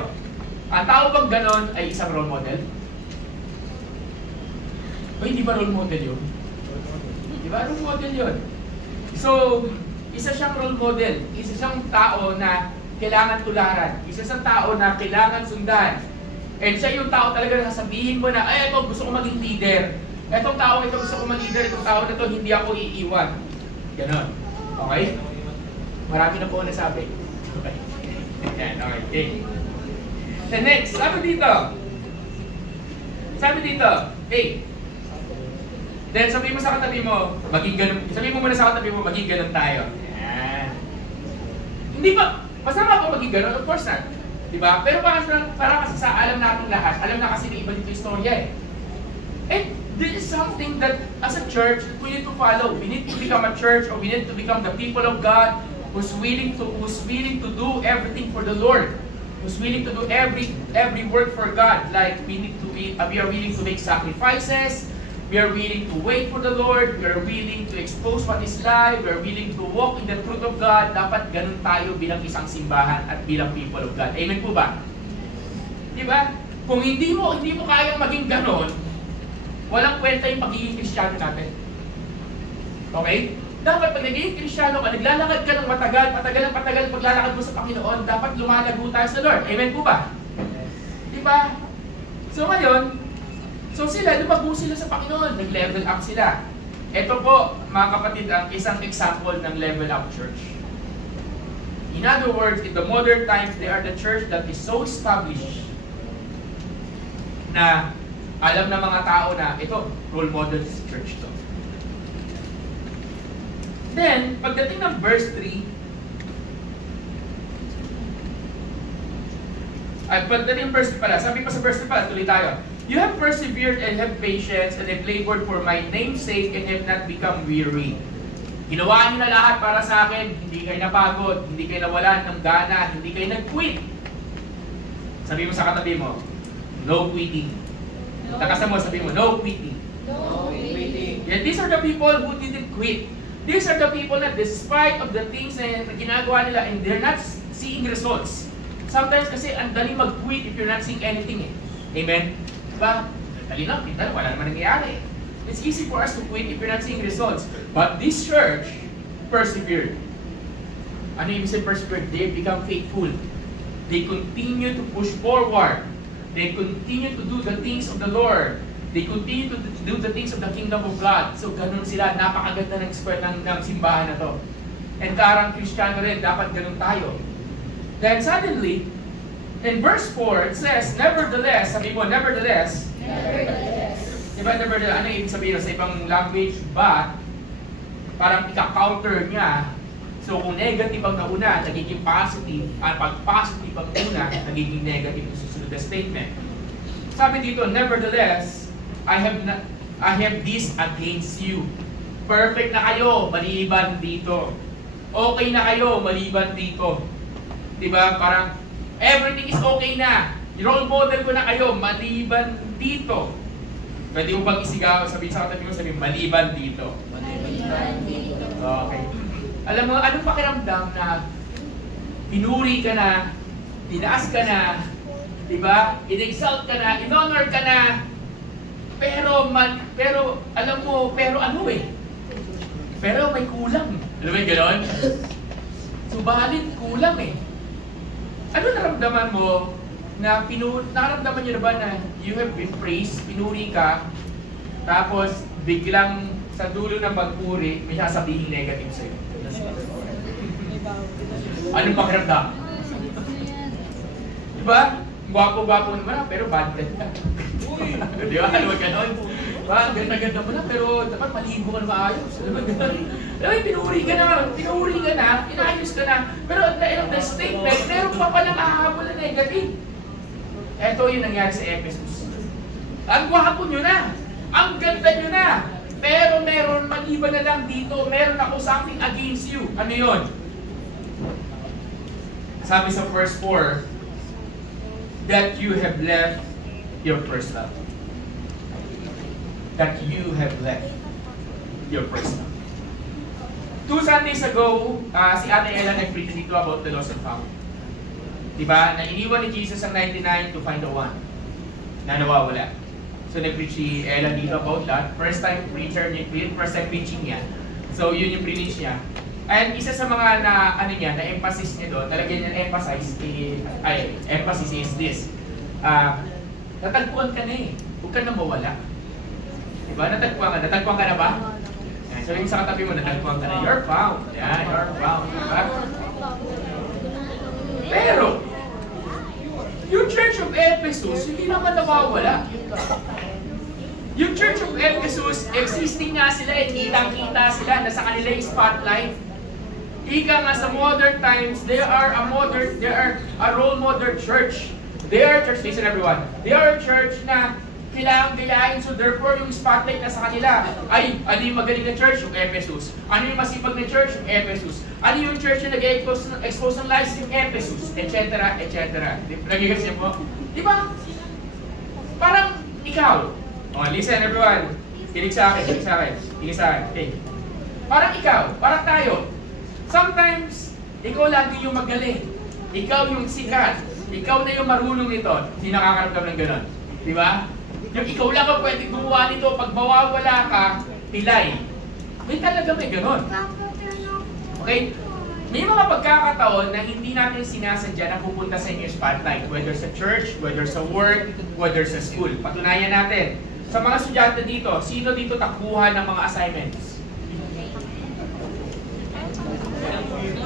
ang tao bang ganon ay isang role model? O hindi ba role model yun? Di ba? Role model yun. So, isa siyang role model, isa siyang tao na kailangan tularan, isa siyang tao na kailangan sundan. And siya yung tao talaga na sasabihin mo na, ay, ito, gusto ko maging leader. Itong tao ito, gusto ko maging leader. Itong tao na ito, hindi ako iiwan. Ganon. Okay? Marami na po nasabi. Okay. Yan, okay. The next, sabi dito. Hey. Then sabihin mo sa katabi mo, maging ganun. Sabihin mo muna sa katabi mo, maging ganun tayo. Yan. Hindi ba, masama ako maging ganun? Of course not. Diba? Pero para kasi sa alam natin lahat, alam na kasi ng iba dito istorya eh. And this is something that as a church, we need to follow. We need to become a church, or we need to become the people of God who's willing to do everything for the Lord. Who's willing to do every work for God. Like we are willing to make sacrifices. We are willing to wait for the Lord. We are willing to expose what is lie. We are willing to walk in the truth of God. Dapat ganun tayo bilang isang simbahan at bilang people of God. Amen po ba? Diba? Kung hindi mo kayang maging ganun, walang kwenta yung pagiging Kristiyano natin. Okay? Dapat pag nagiging Kristiyano ka, naglalakad ka ng matagal paglalakad mo sa Panginoon, dapat lumalago tayo sa Lord. Amen po ba? Diba? So ngayon, sila, lumago sila sa Panginoon, nag-level up sila. Ito po, mga kapatid, ang isang example ng level up church. In other words, in the modern times, they are the church that is so established na alam ng mga tao na ito, role model sa church to. Then, pagdating ng verse 3, pagdating ng verse 3 pala, sabi pa sa verse 3 pala, tuloy tayo. You have persevered and have patience and have labored for my name's sake and have not become weary. Ginawa niyo na lahat para sa akin, hindi kayo napagod, hindi kayo nawalan ng gana, hindi kayo nag-quit. Sabi mo sa katabi mo, no quitting. Takasan mo, sabi mo, no quitting. No quitting. Yeah, these are the people who didn't quit. These are the people that despite of the things na ginagawa nila and they're not seeing results. Sometimes kasi ang dali mag-quit if you're not seeing anything eh. Amen? Diba? Dali lang, wala naman nangyayari. It's easy for us to quit if we're not seeing results. But this church persevered. Ano yung sabihin persevered? They become faithful. They continue to push forward. They continue to do the things of the Lord. They continue to do the things of the kingdom of God. So ganun sila, napakaganda ng simbahan na to. And karang Kristiyano rin, dapat ganun tayo. Then suddenly, in verse 4, it says, nevertheless, sabi mo, nevertheless. Diba, nevertheless, ano yung ibig sabihin sa ibang language? But, parang ika-counter niya. So, kung negative ang nauna, nagiging positive. At pag positive ang una, nagiging negative yung susunod na statement. Sabi dito, nevertheless, I have this against you. Perfect na kayo, maliban dito. Okay na kayo, maliban dito. Diba, parang, everything is okay na. Role model ko na kayo, maliban dito. Pwede mo bang isigaw, sabihin sa katabi mo, sabihin, maliban dito. Maliban dito. Okay. Alam mo, anong pakiramdam na pinuri ka na, tinaas ka na, diba? In-exalt ka na, in-honor ka na, pero alam mo, pero ano eh? Pero may kulang. Alam mo yung gano'n? Subalit, kulang eh. Ano naramdaman mo na nakaramdaman niyo na ba na you have been praised, pinuri ka, tapos biglang sa dulo ng pagpuri, may sasabihin negative sa'yo? Anong pakiramdam? Diba? Gwapo-gwapo naman, pero bad ka. Di ba? Ano ba ganon? Diba? Ang ganda-ganda mo na, pero dapat maligo ka na maayos. Diba? Pinuri ka na, inayos ka na. Pero at the end of the statement, meron pa palang hahabol na negative. Ito yung nangyari sa Ephesus. Ang gwapo nyo na, ang ganda nyo na, pero meron maliban na lang dito, meron ako something against you. Ano yun? Sabi sa verse 4, that you have left your first love. That you have left your first love. 2 Sundays ago, si Ate Ella nag-preach dito about the lost and found. Diba? Na iniwan ni Jesus ang 99 to find the one na nawawala. So nag-preach si Ella dito about that. First time preacher niya, first time preaching niya. So yun yung preach niya. And isa sa mga na-emphasis niya doon, talaga niya emphasis is this. Natagpuan ka na eh. Huwag ka na mawala. Diba? Natagpuan ka na ba? Sabi mo sa katabi mo, natagpuan ka na. You're found. Yeah, you're found. Diba? Pero, yung Church of Ephesus, hindi naman nawawala. Yung Church of Ephesus, existing nga sila, kitang-kita sila, nasa kanila yung spotlight. Ika nga sa modern times, they are a role model church. They are a church, listen everyone, they are a church na kailangang gayahin, so therefore yung spotlight na sa kanila ay ano yung magaling na church? Yung Ephesus. Ano yung masipag na church? Yung Ephesus. Ano yung church na nag-expose ng lies? Yung Ephesus, etc. Nagigets niyo po? Di ba? Parang ikaw. Oh, listen everyone. Kinig sa akin. Okay. Parang ikaw, parang tayo. Sometimes, ikaw lagi yung magaling. Ikaw yung sikat. Ikaw na yung marunong nito. Hindi nakakaramdam ng gano'n. Di ba? Yung ikaw lang ang pwedeng gumawa nito. Pag mawawala ka, pilay. May gano'n. Okay? May mga pagkakataon na hindi natin sinasadya na pupunta sa inyo spotlight. Whether sa church, whether sa work, whether sa school. Patunayan natin. Sa mga estudyante dito, sino dito takbuhan ng mga assignments?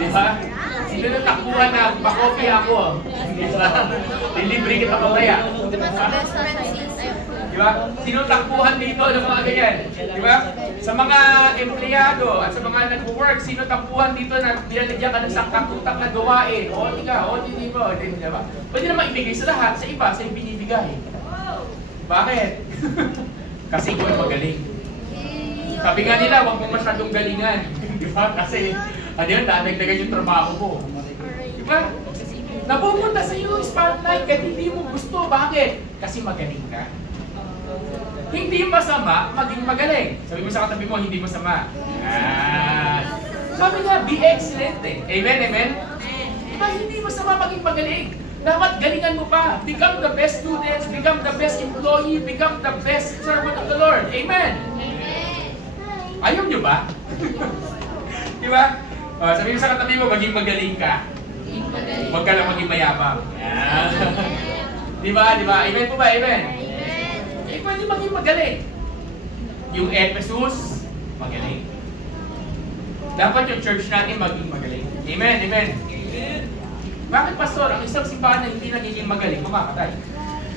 Diba? Sino na takbuhan na pakopy ako? Diba? Dilibre kita ko kaya. Diba? Sino takbuhan dito ng mga ganyan? Diba? Sa mga empleyado at sa mga nag-work, sino takbuhan dito na nilalagyan ka ng sangkatutak na gawain? O, hindi mo. Diba? Pwede naman ibigay sa lahat, sa iba, sa ibinibigay. Bakit? Kasi ikaw ay magaling. Sabi nga nila, huwag mong masyadong galingan. Diba? Kasi, dadagdagan yung trabaho mo. Diba? Napupunta sa iyo yung spotlight kahit hindi mo gusto. Bakit? Kasi magaling ka. Hindi masama maging magaling. Sabi mo sa katabi mo, hindi masama. Sabi nga, be excellent eh. Amen, amen? Diba, hindi masama maging magaling. Dapat galingan mo pa. Become the best students, become the best employee, become the best servant of the Lord. Amen? Ayaw nyo ba? Diba? Sabi mo sa katabi mo, maging magaling ka. Huwag ka lang maging mayabang. Diba? Amen po ba? Amen? Pwede maging magaling. Yung Ephesus, magaling. Dapat yung church natin maging magaling. Amen? Amen? Bakit, Pastor? Ang isang simbahan na hindi nagiging magaling, mamamatay.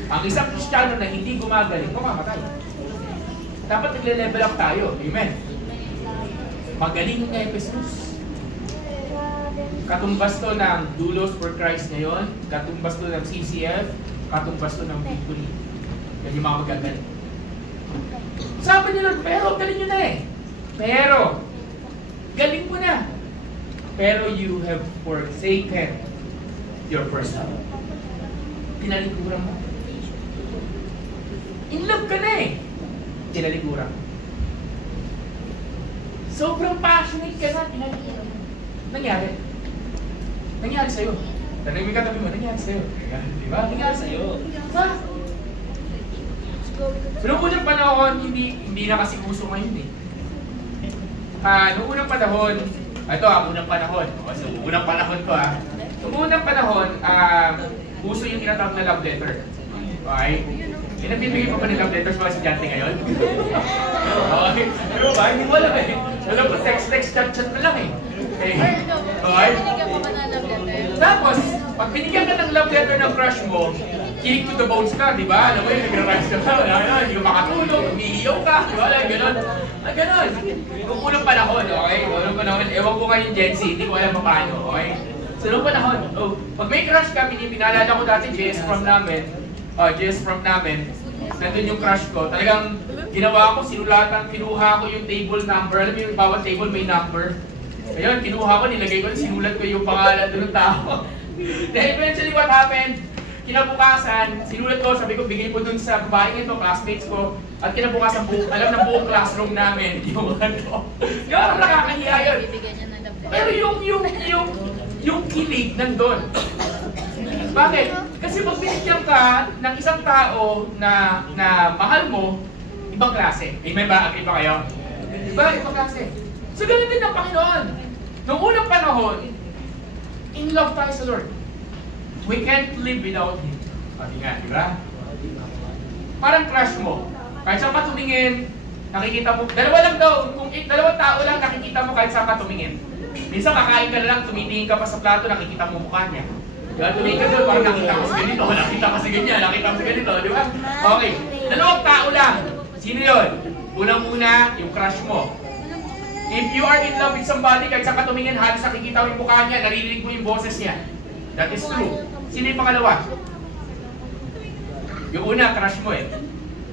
Ang isang Kristiyano na hindi gumagaling, mamamatay. Dapat nagle-level up tayo. Amen? Magaling yung Ephesus. Katumbas to ng Doulos for Christ ngayon, katumbas to ng CCF, katumbas to ng Victory. Yan yung mga magagaling. Sabi nila, pero galing nyo na eh. Pero, galing mo na. Pero you have forsaken your first love. Tinalikuran mo. In love ka na eh. Tinalikuran mo. Sobrang passionate ka na, tinalikuran mo. Nangyari. Nangyari sa'yo. Tanong mo katabi mo, nangyari sa'yo. Diba? Nangyari sa'yo. Ha? Noong unang panahon, hindi na kasi uso ngayon eh. Noong unang panahon, ito unang panahon. So, unang panahon ko Noong unang panahon, uso yung tinatawag na love letter. Okay? Pinagbibigay pa ng love letters mga estudyante ngayon? Okay? Pero ba? Hindi mo alam eh. Alam ko, text, chat na lang eh. Okay? Tapos, pag binigyan ka ng love letter ng crush mo, kick to the bones ka, di ba? Alam mo yun, nag-rush ka, hindi ka makatulog, umiiyaw ka, di ba? Ganon. Ganon. Kung unang panahon, okay? Unang panahon, ewan ko ngayon Gen Z, hindi ko alam paano, okay? So, unang panahon, pag may crush ka, pinalala ko dati, JS prom namin, nandun yung crush ko, talagang ginawa ko, sinulatan, kinuha ko yung table number, alam mo yung bawat table may number. Ayun, kinuha ko, nilagay ko, sinulat ko yung pangalan doon ng tao. Then eventually what happened, kinabukasan, sinulat ko, sabi ko, bigay mo dun sa babaeng ito, classmates ko, at kinabukasan, alam ng buong classroom namin, yung ano. Yung nakakahiya yun. Pero yung kilig nandun. Bakit? Kasi pag binigyan ka ng isang tao na mahal mo, ibang klase. May ba? Agree ba kayo? Diba? Ibang klase. So ganun din ang Panginoon. Noong unang panahon, in love tayo sa Lord. We can't live without Him. Pati nga, di ba? Parang crush mo. Kahit saan ka tumingin, nakikita mo, dalawa lang daw, kung dalawang tao lang nakikita mo kahit saan ka tumingin. Minsan kakain ka na lang, tumitingin ka pa sa plato, nakikita mo mukha niya. Diba? Tumingin ka doon, parang nakita ko sa ganito, nakita ko sa ganyan, nakita ko sa ganito, di ba? Okay, dalawang tao lang. Sino yun? Unang-una, yung crush mo. If you are in love with somebody, kahit saan ka tumingin, halos nakikita mo yung mukha niya, naririnig mo yung boses niya. That is true. Sino yung pangalawa? Yung una, crush mo eh.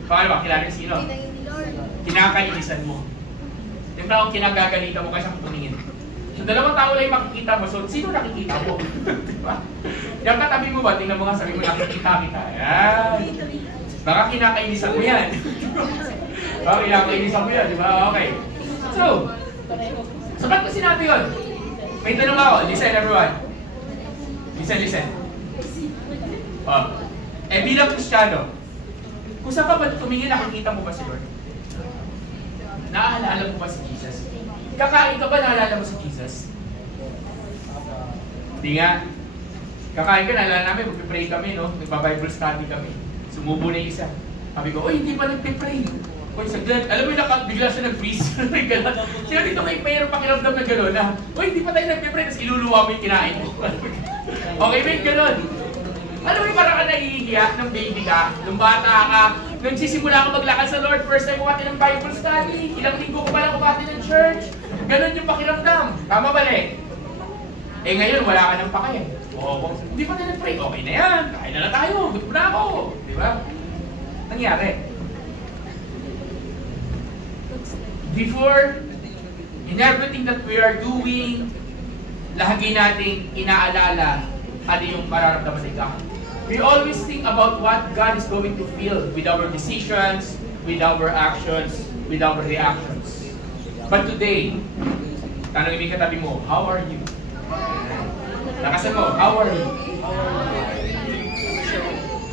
Pangalawa, kilala yung sino? Kinakainisan mo. Yung taong kinagagalitan mo kasi kung tumingin. So, dalawang tao lang yung makikita mo. So, sino nakikita mo? Diba? Yung katabi mo ba, tingnan mo nga, sabi mo, nakikita kita. Ayan. Baka kinakainisan mo yan. Baka kinakainisan mo yan, di ba? Okay. So ba't ko sinabi yun? May tanong ako. Listen, everyone. Listen. Bilang Kristiyano, kung saan ka ba tumingin, nakikita mo ba si Lord? Naaalala mo ba si Jesus? Kakain ka ba, naalala mo si Jesus? Hindi nga. Kakain ka, naalala namin, magpipray kami, no? Nagpa-Bible study kami. Sumubo na yung isa. Sabi ko, hindi pa nagpipray. Uy, saglit. Alam mo yung bigla siya nag-freeze. Sino dito may mayroon pakiramdam na gano'n na, uy, hindi pa tayo nag-pray, tapos iluluwa mo yung kinain mo. Okay, may gano'n. Alam mo yung parang ka nahihiya ng baby ka, nung bata ka, nung sisimula ka maglakad sa Lord, first time kumati ng Bible study, ilang linggo ko pa lang kumati ng church. Gano'n yung pakiramdam. Tama ba, Le? Eh ngayon, wala ka ng pakay. Oo, hindi pa tayo nag-pray. Okay na yan. Kain na tayo. Gusto na ako. Di ba? Nangyari. Before, in everything that we are doing, lagi nating inaalala ano yung mararamdaman ni God. We always think about what God is going to feel with our decisions, with our actions, with our reactions. But today, tanongin mo katabi mo, how are you? Nakasan mo, how are you?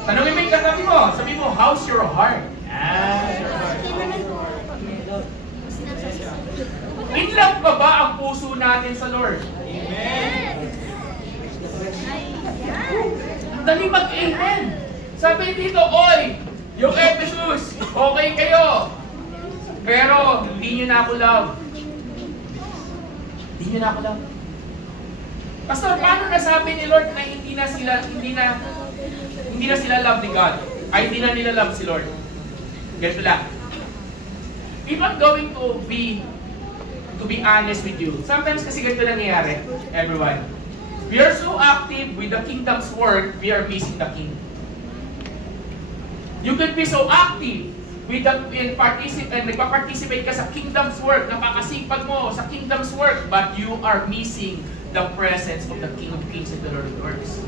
Tanongin mo katabi mo, sabi mo, how's your heart? In love ba ang puso natin sa Lord? Amen! Dali mag-amen! Sabi dito, oy! Yung Ephesus, okay kayo! Pero, hindi nyo na ako love. Hindi nyo na ako love. Pastor, paano nasabi ni Lord na hindi na sila love ni God? Ay, hindi na nila love si Lord. Ganito lang. If I'm going to be honest with you, sometimes kasi ganito lang nangyayari, everyone. We are so active with the kingdom's work, we are missing the king. You could be so active with nagpa-participate ka sa kingdom's work, napakasipag mo sa kingdom's work, but you are missing the presence of the King of Kings and the Lord of Lords.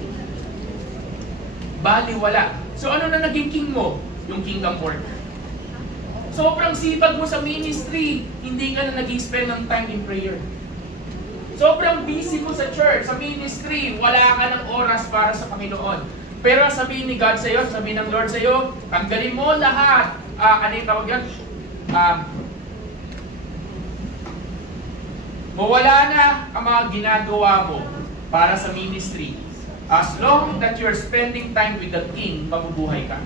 Baliwala. So ano na naging king mo? Yung kingdom work. Sobrang sipag mo sa ministry, hindi ka na nag-spend ng time in prayer. Sobrang busy mo sa church, sa ministry, wala ka ng oras para sa Panginoon. Pero sabihin ni God sa'yo, sabihin ng Lord sa'yo, tanggalin mo lahat. Ano yung tawag yan? Mawala na ang mga ginagawa mo para sa ministry. As long that you're spending time with the King, mabubuhay ka.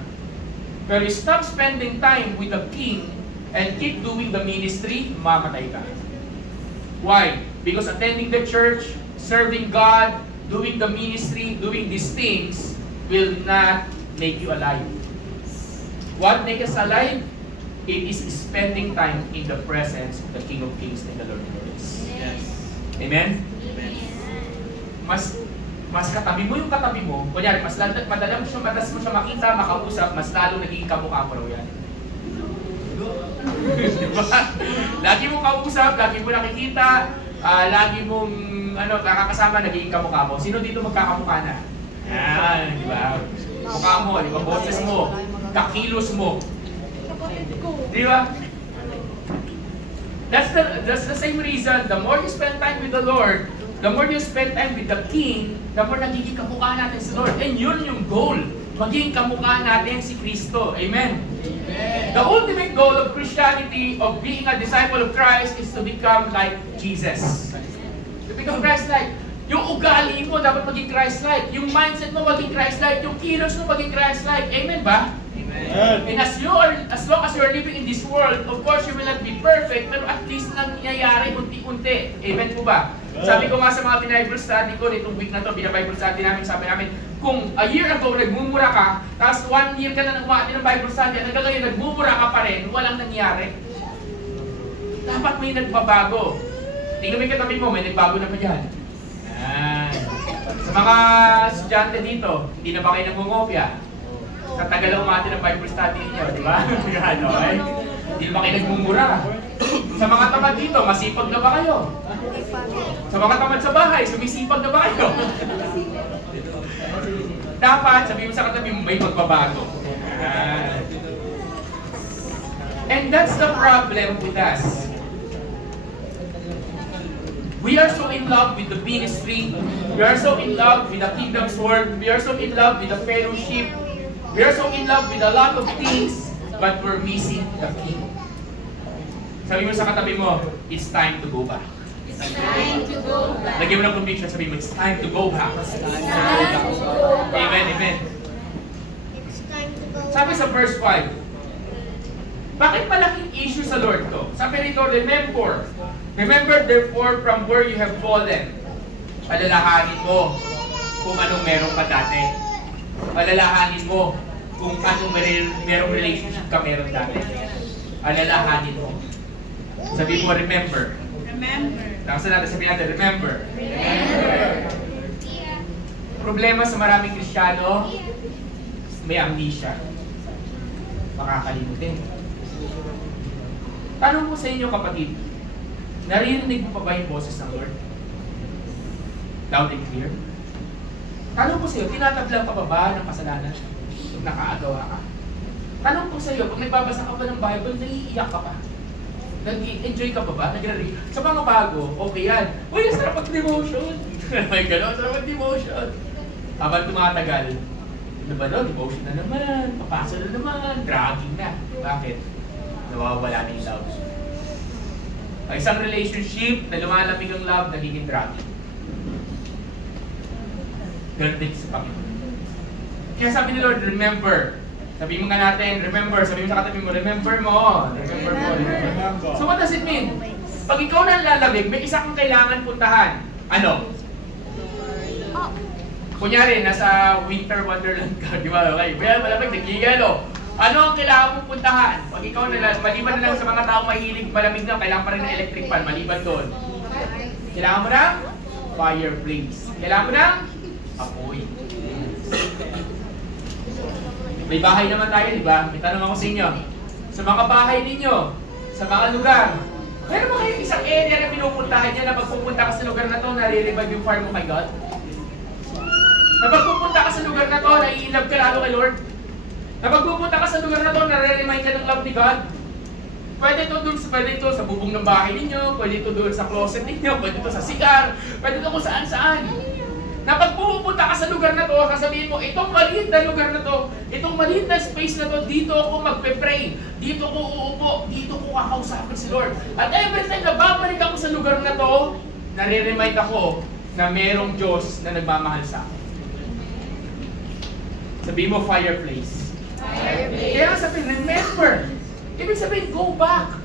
Pero stop spending time with the King and keep doing the ministry, mamatay ka. Why? Because attending the church, serving God, doing the ministry, doing these things will not make you alive. What makes us alive? It is spending time in the presence of the King of Kings and the Lord of Lords. Yes. Amen? Amen. Mas katabi mo yung katabi mo. Kunyari, madala mo siya makita, makausap, mas lalo nagiging kamukha mo raw yan. Diba? Lagi mo kausap, lagi mo nakikita, lagi mong nakakasama, nagiging kamukha mo. Sino dito magkakamukha na? Yan, di ba? Mukha mo, di ba? Boses mo, kakilos mo. Di ba? That's the same reason. The more you spend time with the Lord, the more you spend time with the King, the more nagiging kamukha natin si Lord. And yun yung goal. Maging kamukha natin si Kristo. Amen? Amen. The ultimate goal of Christianity, of being a disciple of Christ, is to become like Jesus. To become Christ-like. Yung ugali mo dapat maging Christ-like. Yung mindset mo maging Christ-like. Yung kilos mo maging Christ-like. Amen ba? Amen. And as long as you are living in this world, of course you will not be perfect, pero at least nangyayari unti-unti. Amen po ba? Sabi ko nga sa mga Bible study ko nitong week na to, Bible study namin, sabi namin, kung a year ago nagmumura ka, tapos 1 year ka na umati ng Bible study, at hanggang ngayon nagmumura ka pa rin, walang nangyari. Dapat may nagbabago. Tingnan mo yung katabi mo, may nagbago na ba yan? Sa mga estudyante dito, hindi na ba kayo nangungopia? Sa tagal na umati ng Bible study niyo, di ba? Ano, eh? Hindi na ba kayo nagmumura? Sa mga tamad dito, masipag na ba kayo? Sa mga tamad sa bahay, sumisipag na ba kayo? Dapat, sabihin mo sa katabi mo, may magbabago. And that's the problem with us. We are so in love with the ministry. We are so in love with the kingdom's work. We are so in love with the fellowship. We are so in love with a lot of things, but we're missing the King. Sabi mo sa katabi mo, it's time to go back. It's time to go back. Lagyan mo ng conviction, sabi mo, it's time to go back. It's time to go back. Amen, amen. It's time to go. Sabi sa verse 5, bakit malaking issue sa Lord to? Sabi rito, remember therefore from where you have fallen. Alalahanin mo kung anong meron ka dati. Alalahanin mo kung anong merong relationship ka meron dati. Alalahanin mo. Sabi mo, remember. Remember. Nakasa natin, sabi natin, remember. Problema sa maraming Kristiyano, may amnesia. Makakalimutin. Tanong ko sa inyo, kapatid, naririnig mo pa ba yung boses ng Lord? Loud and clear? Tanong ko sa iyo, tinatablang ka ba ng kasalanan? Nakaagawa ka? Tanong ko sa iyo, kung nagbabasa ka ba ng Bible, naiiyak ka pa? Nag-enjoy ka ba? Nagre-read? Sa mga bago, okay yan. Uy, sarap mag-devotion! May gano'n, sarap mag-devotion! Habang tumatagal, ano ba no? Devotion na naman, papasa na naman, dragging na. Bakit? Nawawala na yung love. Ang isang relationship na lumalamig ang love, nagiging dragging. Ganun din sa Panginoon. Kaya sabi ni Lord, remember. Sabi mo nga natin, remember. Sabi mo sa katabi mo, remember mo. Remember mo. Remember. So what does it mean? Pag ikaw na lalamig, may isa kang kailangan puntahan. Ano? Kunyari, nasa winter wonderland ka, di ba? Okay, malamig, nag-yelo. Ano ang kailangan mong puntahan? Pag ikaw na, maliban na lang sa mga taong mahilig malamig na, kailangan pa rin ng electric fan, maliban doon. Kailangan mo ng fireplace. Kailangan mo ng apoy. May bahay naman tayo, di ba? May tanong ako sa inyo. Sa mga bahay ninyo, sa mga lugar, meron ba kayong isang area na pinupuntahan niya na pag pupunta ka sa lugar na to, nare-revive yung fire mo kay God? Na pag pupunta ka sa lugar na to, nai-love ka lalo kay Lord? Na pag pupunta ka sa lugar na to, nare-remind ka ng love ni God? Pwede ito sa bubong ng bahay ninyo, pwede ito doon sa closet ninyo, pwede ito sa sigar, pwede ito kung saan-saan. Na pag pupunta ka sa lugar na to, sasabihin mo, itong maliit na lugar na to, itong maliit na space na to, dito ako magpe-pray, dito ko uupo, dito ko kakausapin si Lord. At every time na babalik ako sa lugar na to, nare-remind ako na merong Diyos na nagmamahal sa akin. Sabihin mo, fireplace. Kaya sabihin, remember. Ibig sabihin, go back.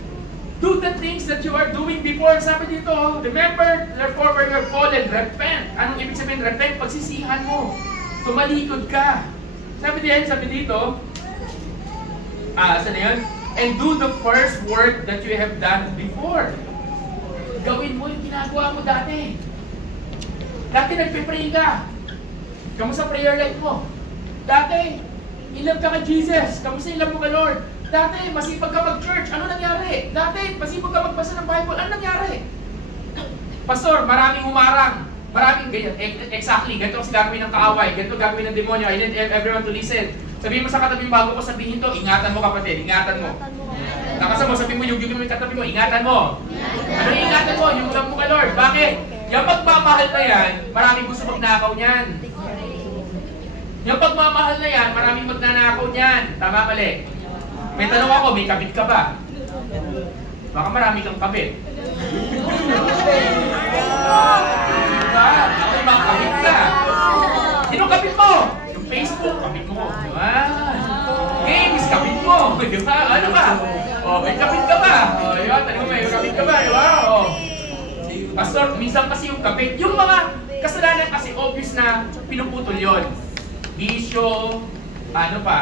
Do the things that you are doing before. Sabi dito, remember, therefore, where you have fallen, repent. Anong ibig sabihin, repent? Pagsisihan mo. Tumalikod ka. Sabi dito, saan na yun? And do the first work that you have done before. Gawin mo yung ginagawa mo dati. Dati nagpe-pray ka. Kamusta prayer life mo? Dati, in love ka kay Jesus. Kamusta in love mo kay Lord? Dati, masipag ka mag-church. Ano nangyari? Dati, masipag ka magbasa ng Bible. Ano nangyari? Pastor, maraming humarang. Maraming ganyan. Exactly. Ganito ang gagawin ng kaaway. Ganito gagawin ng demonyo. I need everyone to listen. Sabihin mo sa katabi bago ko sabihin to, ingatan mo kapatid. Ingatan mo. Nakasama mo, sabihin mo, yung mo yung katabi mo, ingatan mo. Ano yung ingatan mo? Yung love mo kay Lord. Bakit? Yung pagmamahal na yan, maraming gusto magnakaw niyan. Yung pagmamahal na yan, maraming magnanakaw niyan. Tama, mali. May tanong ako, may kabit ka ba? Baka marami kang kabit. Diba? May mga kabit ka. Sino kabit mo? Yung Facebook, kabit mo. Diba? Games, kabit mo. Diba? Ano ba? May kabit ka ba? Diba? Tanong mo, may kabit ka ba? Diba? Pastor, minsan kasi yung kabit, yung mga kasalanan kasi obvious na pinuputol yun. Bisyo, ano pa,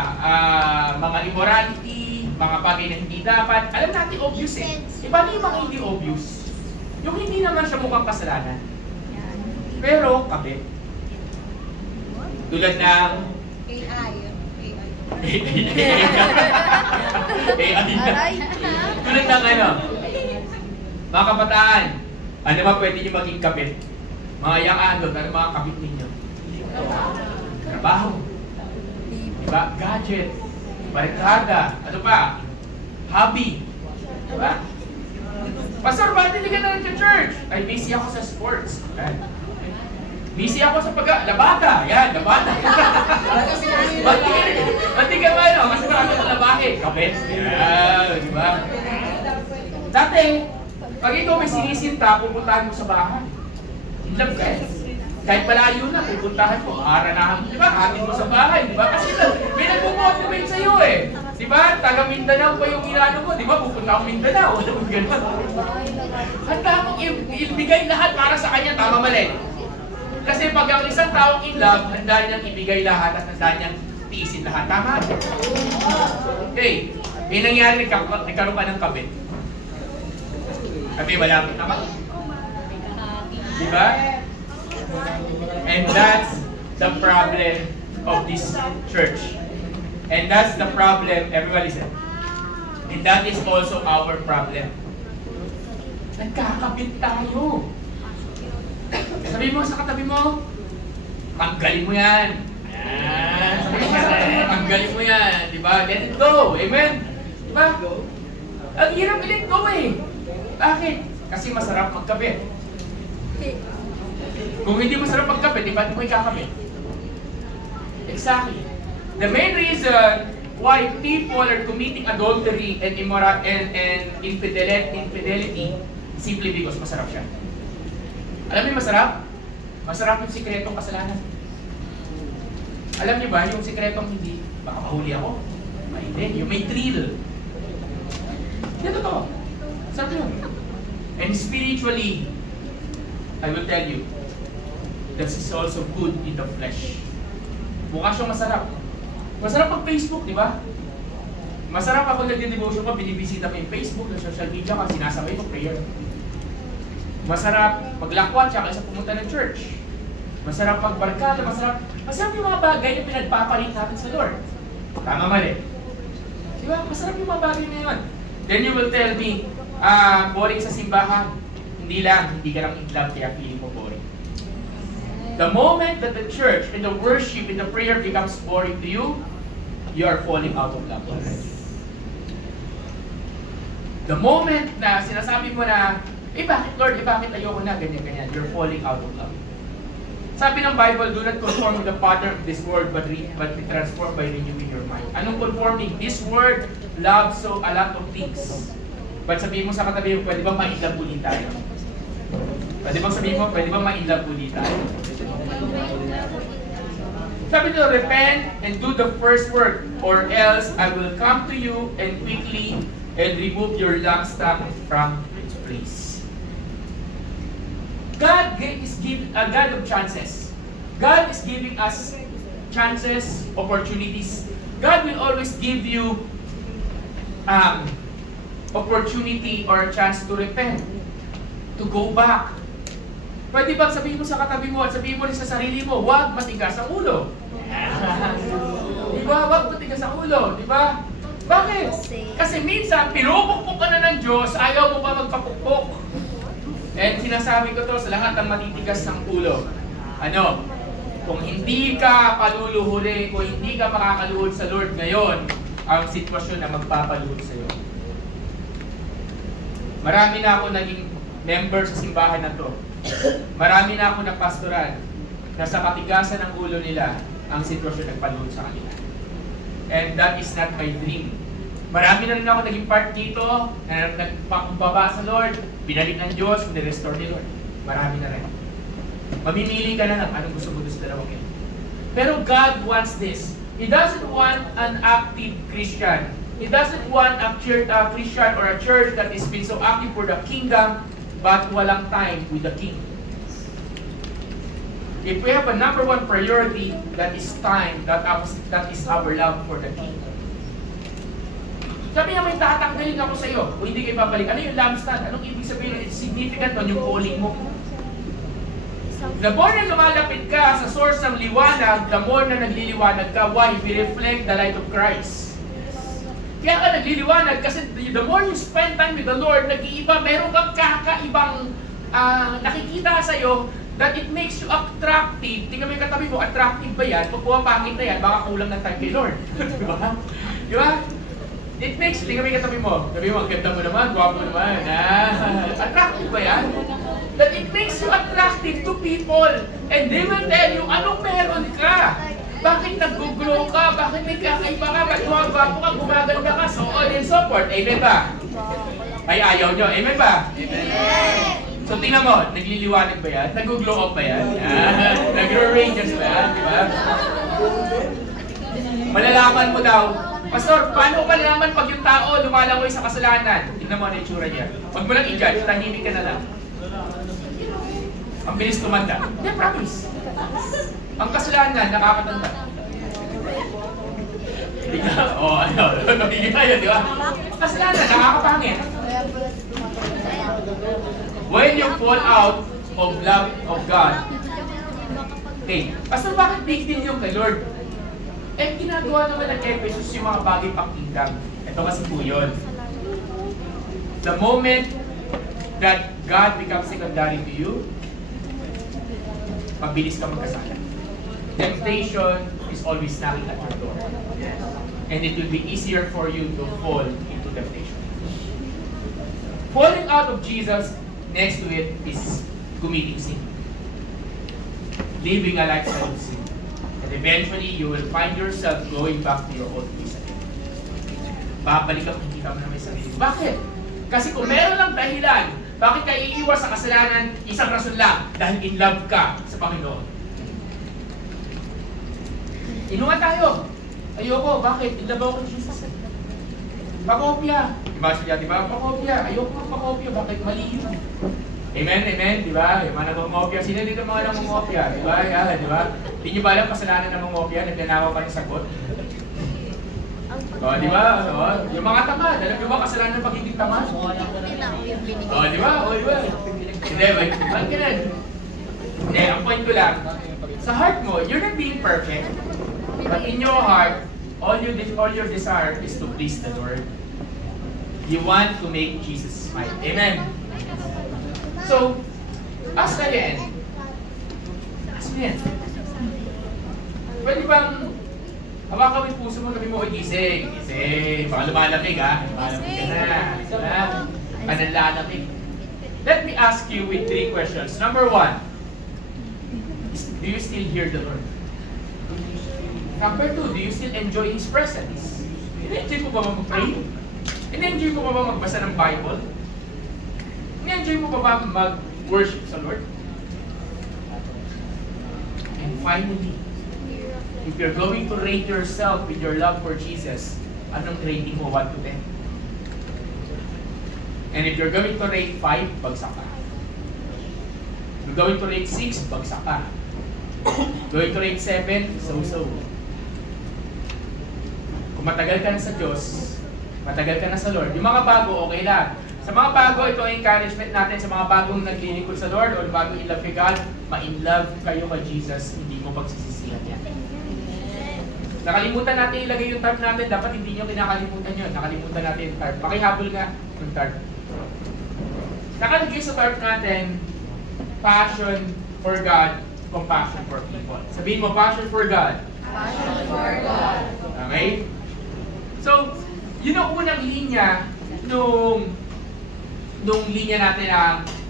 mga immorality, mga bagay na hindi dapat. Alam natin obvious eh. Iba na yung mga hindi obvious. Yung hindi naman siya mukhang kasalanan. Pero kabit. Tulad ng AI. Tulad ng ano, mga kabataan, ano ba pwede nyo maging kabit? Mga young adult, ano mga kabit ninyo? Trabaho. Diba? Gadget. Barikada. Ano ba? Hobby. Diba? Pastor, ba't hindi ka na ng church? Ay, busy ako sa sports. Busy ako sa labata. Yan, labata. Ba't di ka ba, no? Mas marami ng labahe. Kabit. Yan, diba? Dati, pag ikaw may sinisinta, pupuntahan mo sa bahay. In love ka eh. Kahit malayo na, pupuntahan mo, aranahan mo, di ba? Atin mo sa bahay, di ba? Kasi may nag-motivate sa'yo eh. Di ba? Taga Mindanao pa yung inano mo, di ba? Pupunta akong Mindanao. Ganun. Handa mong ibigay lahat para sa kanya, tama mali. Kasi pag ang isang taong in love, handa niyang ibigay lahat at handa niyang tiisin lahat. Tama? Okay. May nangyari, nagkaroon ka ng kabit. Sabi, malapit naman. Di ba? And that's the problem of this church. And that's the problem, everybody said. And that is also our problem. Nagkakabit tayo. Sabi mo sa katabi mo, tanggalin mo yan. Sabi mo sa katabi mo, tanggalin mo yan. Diba? Let it go. Amen? Diba? Ang hirap i-let go eh. Bakit? Kasi masarap magkabit. Kung hindi masarap magkabit, di ba't mo ikakabit? Exactly. The main reason why people are committing adultery and infidelity simply because masarap siya. Alam niyo masarap? Masarap yung sikretong kasalanan. Alam niyo ba yung sikretong hindi? Baka mahuli ako. Hindi. Yung may thrill. Yan totoo. Sarap yun. And spiritually, I will tell you, that is also good in the flesh. Mukha siyang masarap. Masarap pag Facebook, di ba? Masarap kapag nag-devotion ka, binibisita mo yung Facebook, na social media ka, sinasabay mo prayer. Masarap maglakwat siya kaysa pumunta ng church. Masarap pagbarkada, masarap yung mga bagay na pinagpapalit natin sa Lord. Tama mali. Di ba? Masarap yung mga bagay na yun. Then you will tell me, boring sa simbahan. Hindi lang, hindi ka lang in love, kaya feeling mo boring. The moment that the church and the worship and the prayer becomes boring to you, you are falling out of love. The moment na sinasabi mo na, bakit Lord, bakit ayoko na, ganyan, you're falling out of love. Sabi ng Bible, do not conform to the pattern of this world, but be transformed by renewing your mind. Anong conforming? This world loves so a lot of things. But sabihin mo sa katabi mo, pwede bang ma-inlove ulit tayo? Pwede bang sabihin mo, pwede bang ma-inlove ulit tayo? Sabi nito, repent and do the first work, or else I will come to you and quickly and remove your lampstand from its place. God is a God of chances. God is giving us chances, opportunities. God will always give you opportunity or a chance to repent, to go back. Pwede bang sabihin mo sa katabi mo at sabihin mo rin sa sarili mo, huwag matigas ang ulo. Diba? Huwag matigas ang ulo. Diba? Bakit? Kasi minsan, pinupukpok ka na ng Diyos, ayaw mo pa magpapukpok. And sinasabi ko to sa lahat ng matitigas ng ulo. Ano? Kung hindi ka paluluhuri, kung hindi ka makakaluhod sa Lord ngayon, ang sitwasyon na magpapaluhod sa iyo. Marami na ako naging member sa simbahan na to. Marami na ako napastoran na sa katigasan ng ulo nila, ang sitwasyon nagpaluhod sa kanila. And that is not my dream. Marami na rin ako naging part dito, na nagpakumbaba sa Lord, binalik ng Diyos, nirestore ni Lord. Marami na rin. Mamimili ka na lang anong gusto mo sa dalawang ito. Pero God wants this. He doesn't want an active Christian. He doesn't want a Christian or a church that is been so active for the kingdom, but walang time with the king. If we have a number one priority, that is time, that is our love for the King. Sabi nga may tatanggalin ako sa iyo, kung hindi kayo babalik. Ano yung lampstand? Anong ibig sabihin? It's significant on yung calling mo. The more na lumalapit ka sa source ng liwanag, the more na nagliliwanag ka. Why? We reflect the light of Christ. Kaya ka nagliliwanag kasi the more you spend time with the Lord, nag-iiba, meron kang kakaibang nakikita sa iyo, that it makes you attractive. Tingnan mo yung katabi mo, attractive ba yan? Pag pumapangit na yan, baka kulang ng time kay Lord. Diba? Diba? It makes, tingnan mo yung katabi mo. Sabi mo, ang ganda mo naman, guwapo naman. Attractive ba yan? That it makes you attractive to people. And they will tell you, anong meron ka? Bakit nag-grow ka? Bakit may kakaiba ka? Bakit guwapo ka? Gumaganda ka? So on and so forth. Amen ba? Ay, ayaw nyo. Amen ba? Amen. So tingnan mo, nagliliwanag ba yan? Nag-glow up ba yan? Nag-radiance ba yan? Diba? Malalaman mo daw, Pastor, paano ko malalaman pag yung tao lumalangoy sa kasalanan? Tingnan mo ang itsura niya. Huwag mo lang i-judge, tahimik ka na lang. Ang bilis tumanda. Yeah, promise. Ang kasalanan, nakakatanda. Ano? Magiging tayo, di ba? Ang kasalanan, nakakapangit. When you fall out of love of God, okay, Pastor, bakit big deal yung kay Lord? Eh, ginagawa naman ng Ephesus yung mga bagay pang kingdom. Ito kasi po yun. The moment that God becomes secondary to you, mabilis ka magkasala. Temptation is always knocking at your door. And it will be easier for you to fall into temptation. Falling out of Jesus, next to it is committing sin. Living a lifestyle of sin. And eventually, you will find yourself going back to your old ways again. Babalik ka kung hindi ka mo na may sarili. Bakit? Kasi kung meron lang dahilan, bakit ka iiwas sa kasalanan, isang rason lang, dahil in love ka sa Panginoon. Inuwan tayo. Ayoko, bakit? In love ako kay Jesus. Pakopya. Diba siya, diba? Pakopya. Ayoko magpakopya. Bakit? Mali yun. Amen, amen. Diba? Yung mga nangungopya. Sino dito mga nangungopya? Diba? Yan, diba? Hindi nyo ba alam kasalanan ng nangungopya? Nagnanakaw pa ng sagot? O, diba? O, yung mga tamad. Alam nyo ba kasalanan ng pagiging tamad? O, diba? O, diba? Hindi, wait. Bakit ganun? Hindi, ang point ko lang. Sa heart mo, you're not being perfect. But in your heart, all your desire is to please the Lord. You want to make Jesus smile. Amen. So, ask ka yan. Ask mo yan. Pwede bang hawakan mo yung puso mo, sabi mo, gising, gising. Baka lumalamig ha. Lumalamig ka na. Pananlalamig. Let me ask you with 3 questions. Number 1, do you still hear the Lord? Number 2, do you still enjoy His presence? In-enjoy mo ba mag-pray? In-enjoy mo ba magbasa ng Bible? In-enjoy mo ba mag-worship sa Lord? And finally, if you're going to rate yourself with your love for Jesus, anong rating mo 1 to 10? And if you're going to rate 5, bagsak ka. If you're going to rate 6, bagsak ka. Going to rate 7, so. Kung matagal ka na sa Diyos, matagal ka na sa Lord, yung mga bago, okay lang. Sa mga bago, ito ang encouragement natin sa mga bagong naglilingkod sa Lord o bagong in love kay God, ma-in-love kayo kay Jesus, hindi mo pagsisisihan yan. Nakalimutan natin ilagay yung tarp natin, dapat hindi nyo kinakalimutan yun. Nakalimutan natin yung tarp. Pakihabol nga yung tarp. Nakalagay sa tarp natin, passion for God, compassion for people. Sabihin mo, passion for God. Passion for God. Okay? So, yun ang unang linya nung linya natin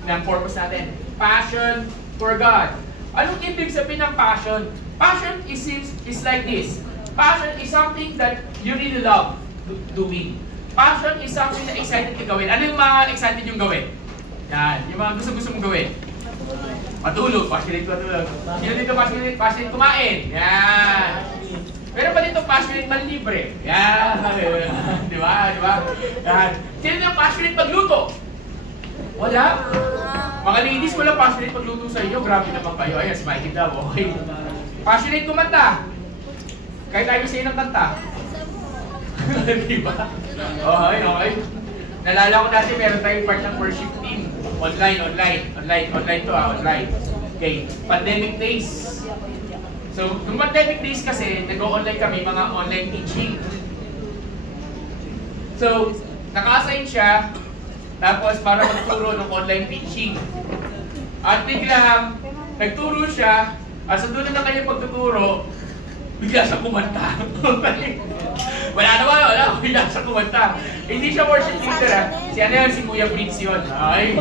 ng purpose natin. Passion for God. Anong ibig sabihin ng passion? Passion is like this. Passion is something that you really love doing. Passion is something na excited ka gawin. Ano yung mga excited yung gawin? Yan. Yung mga gusto mong gawin. Matulog. Passionate matulog. Sino dito passionate kumain? Yan. Pero pa dito passionate manlibre. Yan. Di ba? Yan. Sino dito passionate magluto? Wala. Mga ladies, wala passionate magluto sa inyo. Grabe naman kayo. Ayan, smiley daw. Okay. Passionate kumanta. Kahit tayo sa'yo ng kanta. Diba? Okay. Nalala ko dati, meron tayong part ng worship team. Online to online. Okay, pandemic days. So, nung pandemic days kasi, nag-o-online kami, mga online teaching. So, naka-assign siya, tapos para magturo ng online teaching. At biglang, nagturo siya, at sa dulo ng kanyang pagtuturo, bigla siya kumanta. Wala, bigla siya kumanta. Hindi siya worship leader, si Kuya Prince yun. Ay.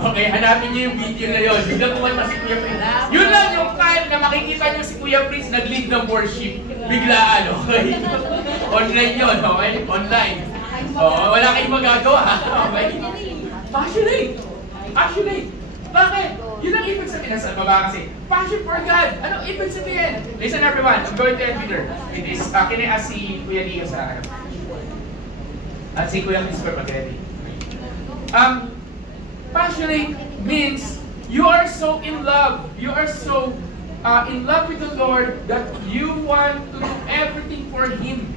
Okay, hanapin niyo yung video na yun. Bigla kumanta si Kuya Prince. Yun lang yung time na makikita niyo si Kuya Prince nag-lead ng worship. Biglaan, okay? Online yun, okay? Online. Wala kayong magagawa, okay? Passionate. Bakit? Yun ang ibig sabihin. Nasa baba kasi. Passion for God. Anong ibig sabihin? Listen everyone, I'm going to end with her. It is, kini-ask si Kuya Leo sa akin. At si Kuya Christopher Pagready. Passionate means you are so in love. You are so in love with the Lord that you want to do everything for Him.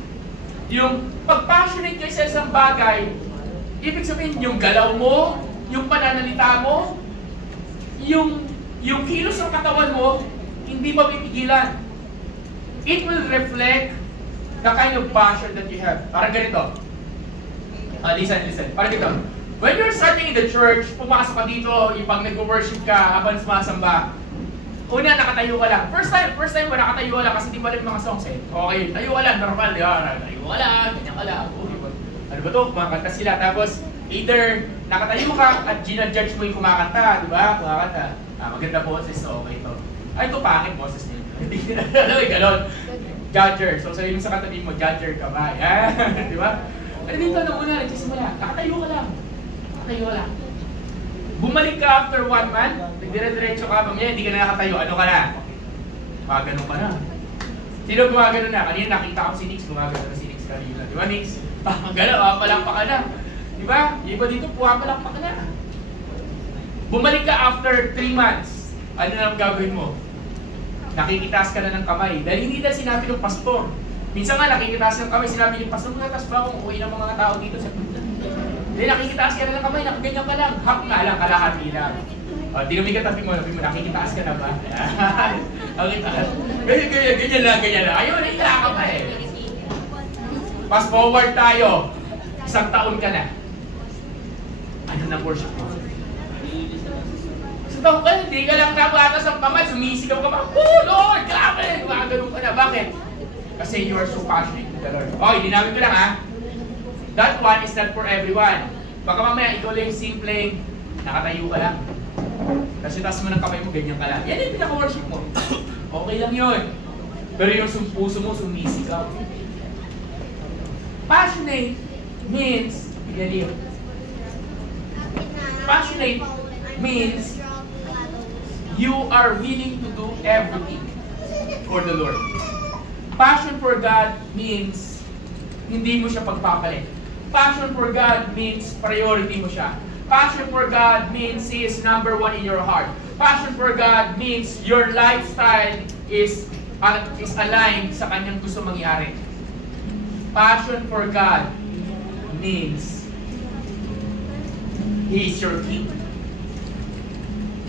Yung pag-passionate kayo sa isang bagay, ibig sabihin yung galaw mo, yung pananalita mo, yung kilos ng katawan mo, hindi mapipigilan. It will reflect the kind of passion that you have. Parang ganito. Listen. Parang ganito. When you're starting in the church, pumasok ka dito, yung pag nag-worship ka habang sumasamba, una, nakatayo ka lang. First time mo nakatayo ka lang kasi di ba rin mga songs eh. Okay, tayo ka lang, normal, di ba? Tayo ka lang, ganyan ka lang. Ano ba ito? Kumakanta sila. Tapos, either nakatayo ka at ginajudge mo yung kumakanta, di ba? Kumakanta. Maganda boses, so okay to. Ay, ito pangit boses niya. Ano yung ganon? Judger. So, sabihin mo sa katabi mo, judger ka ba? Yan, di ba? Pero dito na muna, nagsisimula. Nakatayo ka lang. Bumalik ka after 1 month, nagdire-diretso ka, mamaya hindi ka na nakatayo, ano ka na? Gumagano ka na. Sino gumagano na? Kanina nakita ko si Nix, gumagano na si Nix kanina. Di ba Nix? Gano'n, palakpak ka na. Di ba? Yung iba dito, palakpak ka na. Bumalik ka after 3 months, ano na gagawin mo? Nakikitaas ka na ng kamay. Dahil hindi na sinabi ng pastor. Minsan nga nakikitaas ng kamay, sinabi ng pastor, magkatas ba kung uwi ng mga tao dito sa punta? Hindi, nakikitaas ka na ng kamay, nakaganyan ka lang. Hap nga lang, kalahati lang. Tinumi ka, tabi mo, nakikitaas ka na ba? Nakikitaas. Ganyan lang. Ayun, nakikita ka pa eh. Fast forward tayo. 1 taon ka na. Ano na worship mo? Sa taon ka, hindi ka lang nabatas ang kamay, sumisigaw ka pa. Oh Lord, grabe! Gumagano'n ka na. Bakit? Kasi you are so passionate with the Lord. Okay, dinamit ko lang ha. That one is not for everyone. Baka mamaya ikaw lang yung simple, nakatayo ka lang. Tapos itaas mo ng kamay mo, ganyan ka lang. Yan yung pinaka-worship mo. Okay lang yun. Pero yung puso mo, sumisigaw. Passionate means, passionate means you are willing to do everything for the Lord. Passion for God means hindi mo siya pagpapalit. Passion for God means priority mo siya. Passion for God means He is number one in your heart. Passion for God means your lifestyle is aligned sa Kanyang gusto mangyari. Passion for God means He is your King.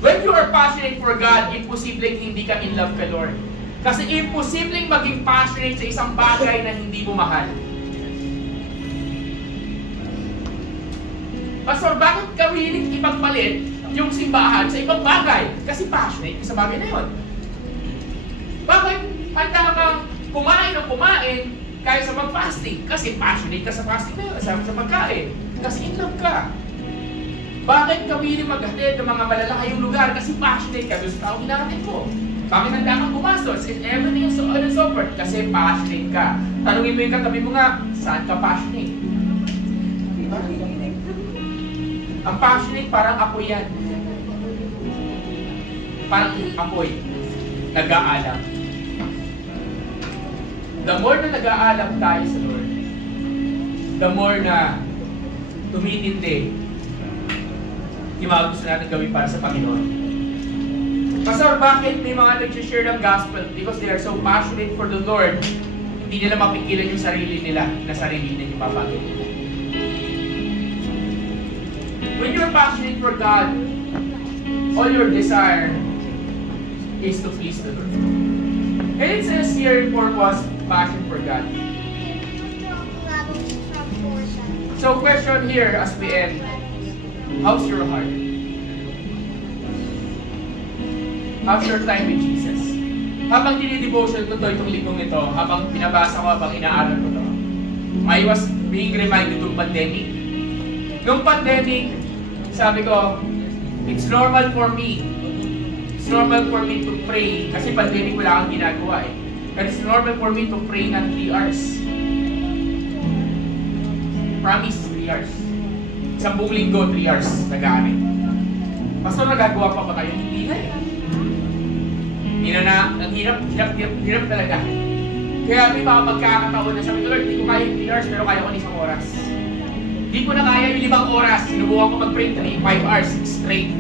When you are passionate for God, imposibleng hindi ka in love kay Lord. Kasi imposibleng maging passionate sa isang bagay na hindi mo mahal. Pastor, bakit ka willing ipagpalit yung simbahan sa ibang bagay? Kasi passionate ka sa bagay na yun. Bakit handa kang kumain o kumain kaysa mag-fasting? Kasi passionate ka sa fasting na yun, sa pagkain. Kasi in love ka. Bakit ka willing maghatid ng mga malalakayong lugar? Kasi passionate ka doon sa tao hinahatid mo. Bakit handa kang gumastos? Everything is so on and so forth. Kasi passionate ka. Tanungin mo yung katabi mo nga, saan ka passionate? Diba? Ang passionate parang apoy yan. Parang apoy. Nag-aalam. The more na nag-aalam tayo sa Lord, the more na tumitindi yung mga gusto natin gawin para sa Panginoon. Pastor, bakit may mga nag-share ng gospel? Because they are so passionate for the Lord, hindi nila mapigilan yung sarili nila na sarili nila yung papagay nila. When you're passionate for God, all your desire is to please the Lord. And it says here, purpose, passion for God. So question here as we end, how's your heart? How's your time with Jesus? Habang dinidevotion ko itong linggong ito, habang pinabasa ko, habang inaaral ko ito, I was being reminded ng pandemic. Nung pandemic, sabi ko, it's normal for me. It's normal for me to pray. Kasi pandemic wala kang ginagawa eh. But it's normal for me to pray ng 3 hours. Promise, 3 hours. Isang buong linggo, 3 hours nag-aaral. Pastor, nagagawa pa ba kayo? Hindi na eh. Hindi na, ang hirap talaga. Kaya may mga magkakataon na sabi ko, Lord, hindi ko kaya 3 hours, pero kaya ko ng 1 oras. Hindi ko na kaya yung 5 oras. Sinubukan ko mag-pray 5 hours straight.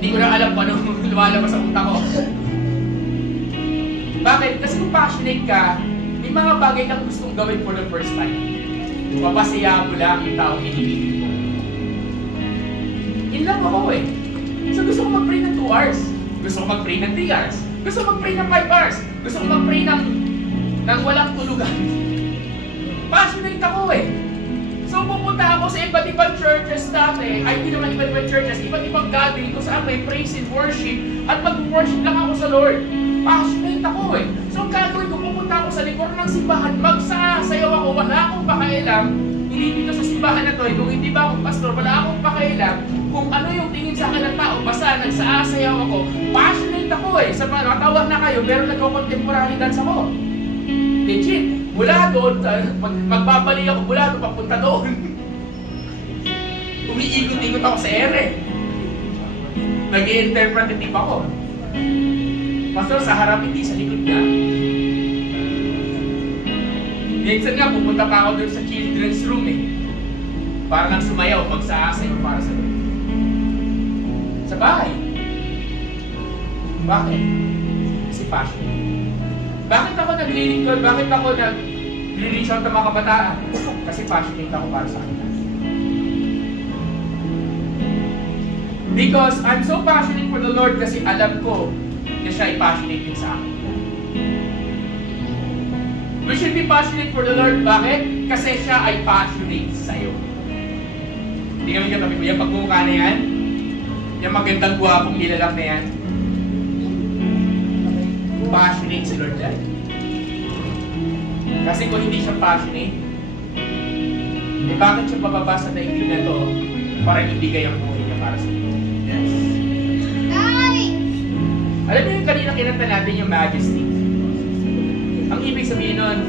Hindi ko na alam paano lumalabas sa utak ko. Bakit? Kasi kung passionate ka, may mga bagay kang gustong gawin for the first time. Papasaya mo lang yung taong iniligid mo. In love ako eh. So gusto ko mag-pray ng 2 hours. Gusto ko mag-pray ng 3 hours. Gusto ko mag-pray ng 5 hours. Gusto ko mag-pray ng walang tulugan. Passionate ako eh. So pupunta ako sa iba't ibang churches dati. Ay, hindi naman iba't ibang churches. Iba't ibang gathering kung saan may praise and worship. At mag-worship lang ako sa Lord. Passionate ako eh. So ang gagawin ko, pupunta ako sa likod ng simbahan. Magsasayaw ako. Wala akong pakailam. Hindi dito sa simbahan na to. Kung hindi ba akong pastor, wala akong pakailam. Kung ano yung tingin sa akin ng tao, basta nagsasayaw ako. Passionate ako eh. Sa mga tawag na kayo, pero nagko-contemporary dance ako. Legit. Mula doon, magbabalik ako mula doon, papunta doon. Umiikot-ikot ako sa ere. Nag-i-interpretative ako. Pastor, sa harap, hindi sa likod na. Minsan nga, pupunta pa ako doon sa children's room eh. Para nang sumayaw, pag-saasayaw para sa doon. Sa bahay. Bakit? Kasi passionate. Bakit ako naglilingkod? Bakit ako nag-reach out ng mga kabataan? Kasi passionate ako para sa kanila. Because I'm so passionate for the Lord kasi alam ko na siya ay passionate din sa akin. We should be passionate for the Lord. Bakit? Kasi siya ay passionate sa'yo. Hindi kami katabi mo. Yung pagmumukha na yan, yung magandang guwapong nilalang na yan, passionate si Lord dyan. Kasi kung hindi siya passionate, eh bakit siya bababa sa daigdig na to para ibigay ang buhay niya para sa iyo? Yes. Alam niyo yung kanina kinanta natin yung majesty. Ang ibig sabihin nun,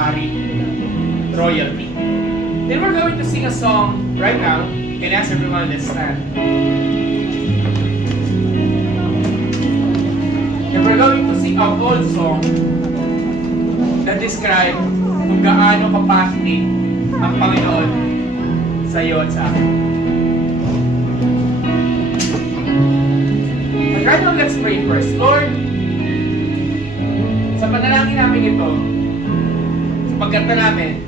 hari, royalty. Then we're going to sing a song right now. Can I ask everyone, let's stand. And we're going to sing an old song that describe kung gaano ka-passionate ang Panginoon sa iyo at sa akin. Right now, let's pray first. Lord, sa panalangin namin ito, sa pagkanta namin,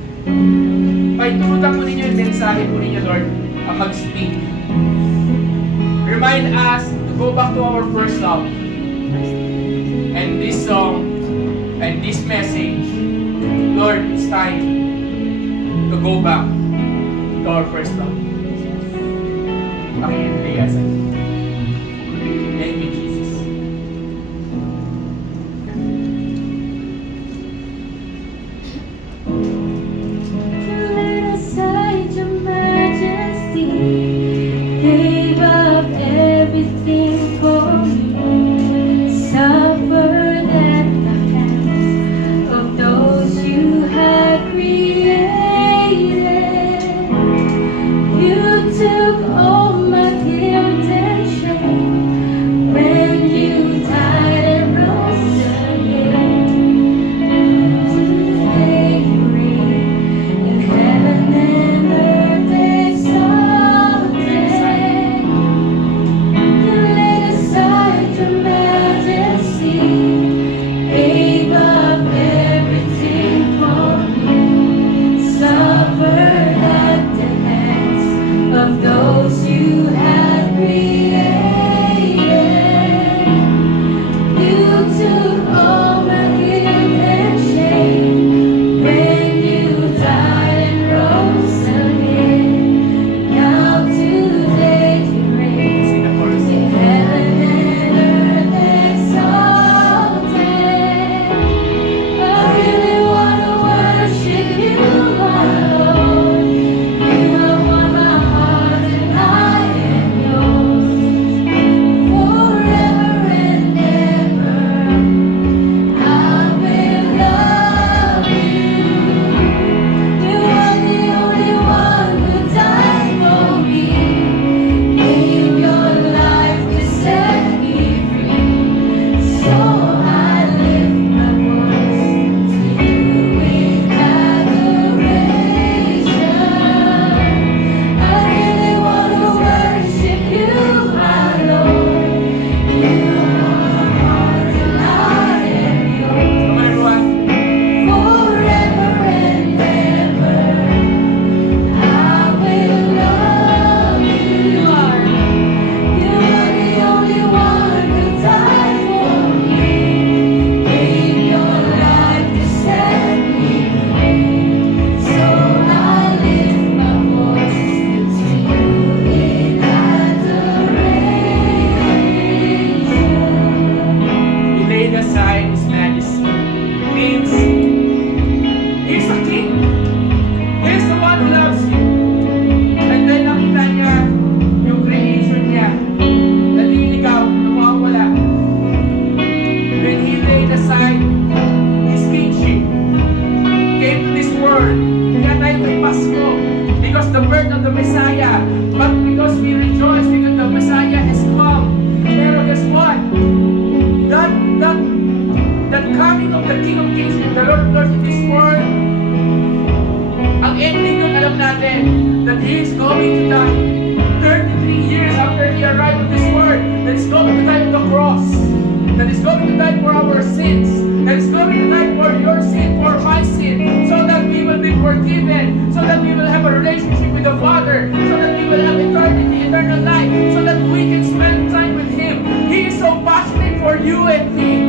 paiturutan po ninyo yung mensahe po ninyo, Lord, ang mag-speak. Remind us to go back to our first love. And this song, and this message, Lord, it's time to go back to our first love. Pakiintigasan. Thank you, Jesus. Let aside your majesty, gave up everything for me, suffered at the hands of those you had created. You took all my guilt and shame when you died and rose again. Today you reign in heaven and earth exalted. You laid aside your majesty, gave up everything for me, suffered at the hands of those you had created. You took all my guilt and shame when you died and rose again. Now today you reign Sing the chorus. in heaven and earth exalted. I really want to worship you, my Lord. You have won my heart and I am yours. Forever and ever, I will love you. You are the only one who died for me, gave your life to set me free. So I lift my voice to you in adoration. I really want to worship you, my Lord. You are my heart and I am yours. Come on, everyone. Forever and ever, I will love you. You are the only one who died for me, gave your life to set me free. So I lift my voice to you in adoration. He laid aside his majesty. Means he's a king. He's the one who loves you. And then nakita niya yung creation niya. Naliligaw, nawawala. When he laid aside his kingship, came to this world. Kaya tayo may Pasko. Because the birth of the Messiah. But because we rejoice because the Messiah has come. Pero guess what? That coming of the King of Kings and the Lord of Lords in this world, ang ending yun alam natin, that He is going to die 33 years after He arrived in this world, that He's going to die on the cross, that He's going to die for our sins, that He's going to die for your sin, for my sin, so that we will be forgiven, so that we will have a relationship with the Father, so that we will have eternity, eternal life, so that we can spend time with Him. He is so passionate for you and me,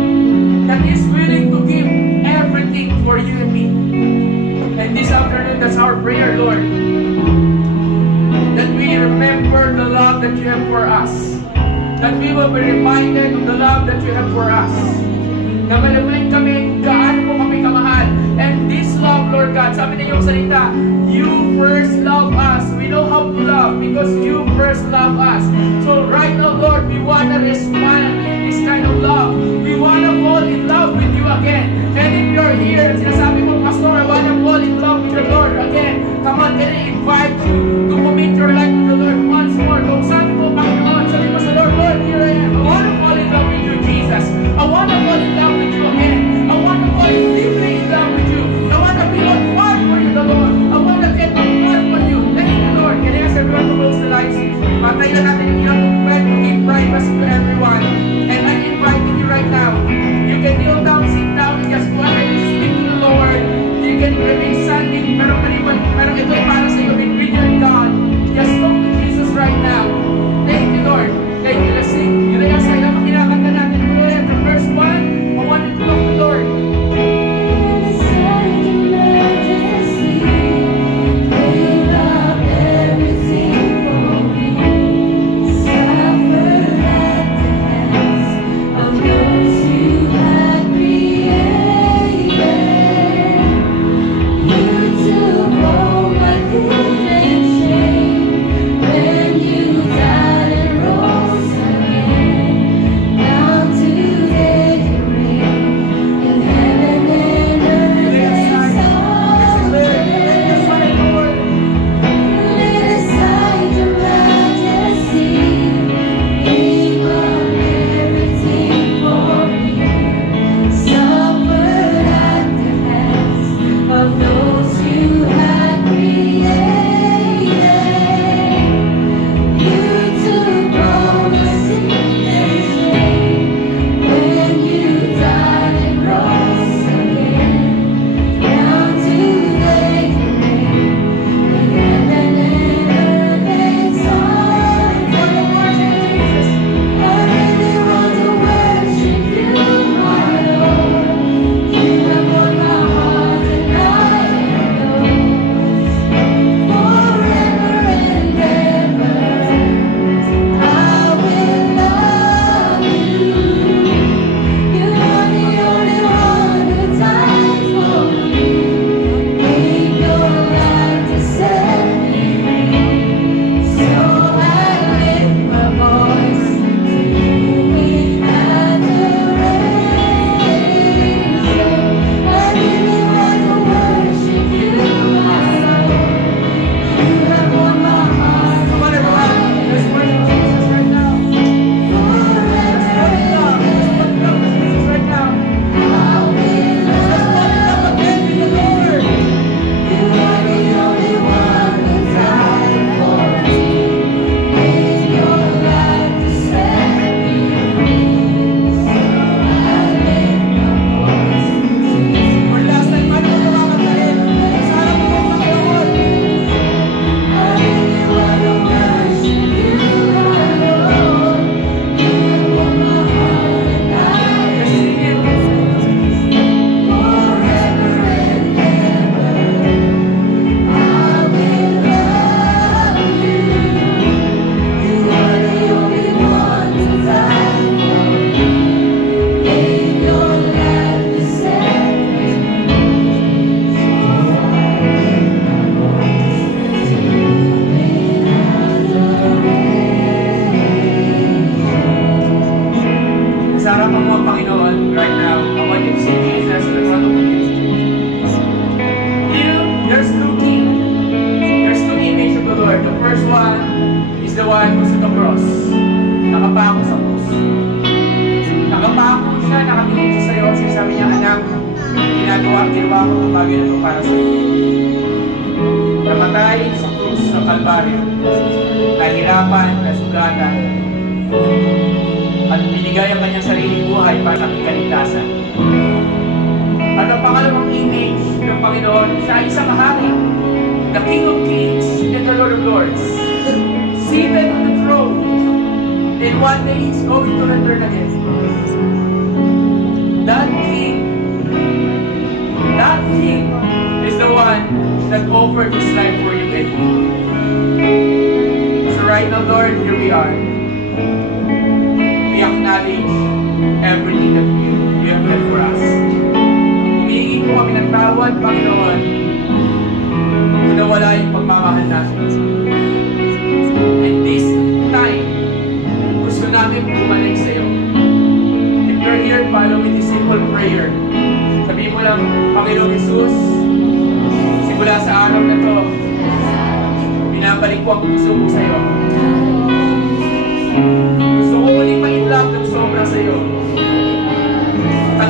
that He's willing to give everything for you and me. And this afternoon, that's our prayer, Lord. That we remember the love that you have for us. That we will be reminded of the love that you have for us. Na malamuling kami, gaano po kami kamahal. And this love, Lord God, sabi na yung salita, you first love us. We know how to love because you first love us. So right now, Lord, we want to respond in this kind of love. We want to fall in love with you again. And if you're here, and sinasabi mo, Pastor, I want to fall in love with the Lord again. Come on, can I invite you to commit your life to the Lord once more? Kung sabi mo, Panginoon, sabi mo sa Lord, Lord, here I am. I want to fall in love with you, Jesus. I want to fall in love with you again. I want to fall deeply in love with you. I want to be on fire for you, the Lord. I want to get on fire for you. Thank you, Lord. Can I ask everyone to close the lights? Patay na natin yung ilang to give privacy to everyone. Panginoon. Pero ito ay para sa iyo. With your God. Just talk to Jesus right now. Thank you, Lord. Thank you. Let's sing. Yun ay sa ilang kinakanta natin. The first one, I wanted to talk to the Lord.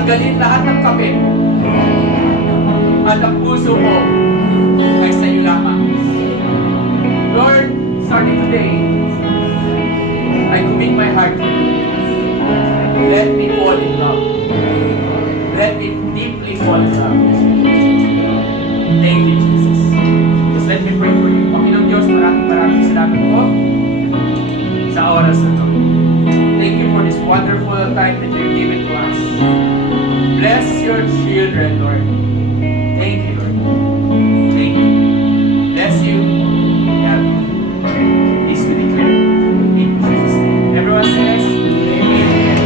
Tanggalin lahat ng kapit at ang puso mo ay sa iyo lamang. Lord, starting today, I commit my heart to you. Let me fall in love. Let me deeply fall in love. Thank you, Jesus. salamat po sa oras na ito. Thank you for this wonderful time that you've given to us. Bless your children, Lord. Thank you, Lord. Thank you. Bless you. And this we declare. In Jesus' name. Everyone says, Amen.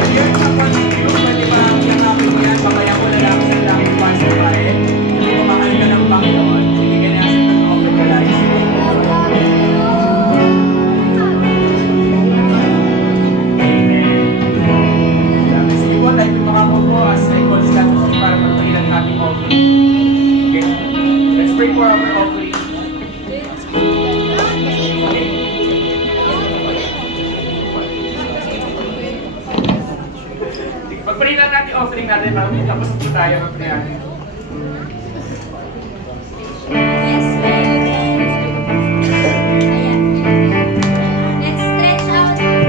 Here sa pag-ibig, pwede ba ang yakapin mo yan? Kamaya mo na lang sa langit pa sa bahay. Kung mahal ka ng Panginoon, hindi ka na sa pag-open ka lang. Sige po, tayo tumakabo po as I call sila para magpahilan natin offering. Okay. Let's pray for our offering. Pag-pray lang natin offering natin, tapos po tayo mag-pray natin. Yes, Lord. Ayan. Let's stretch out our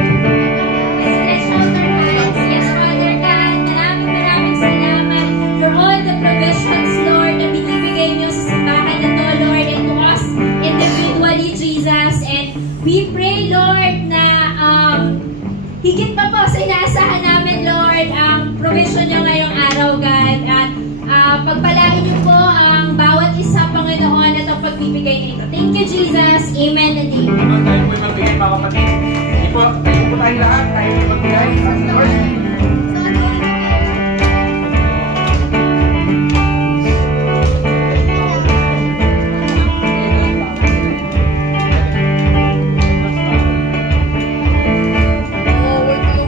hands. Yes, Father God, maraming salamat for all the provisions, Lord, na binibigay niyo sa simbahan na to, Lord, and to us individually, Jesus. And we pray, Lord, na higit pa po sa inaasahan namin, Lord, ang provision niyo ngayong araw, God. At pagpalain niyo po ang bawat isa, Panginoon, at ang pagbibigay nito. Thank you, Jesus. Amen and amen. Tayo po yung magbigay, mga kapatid. Hindi po, tayo po tayo lahat. Tayo po yung magbigay. Lord.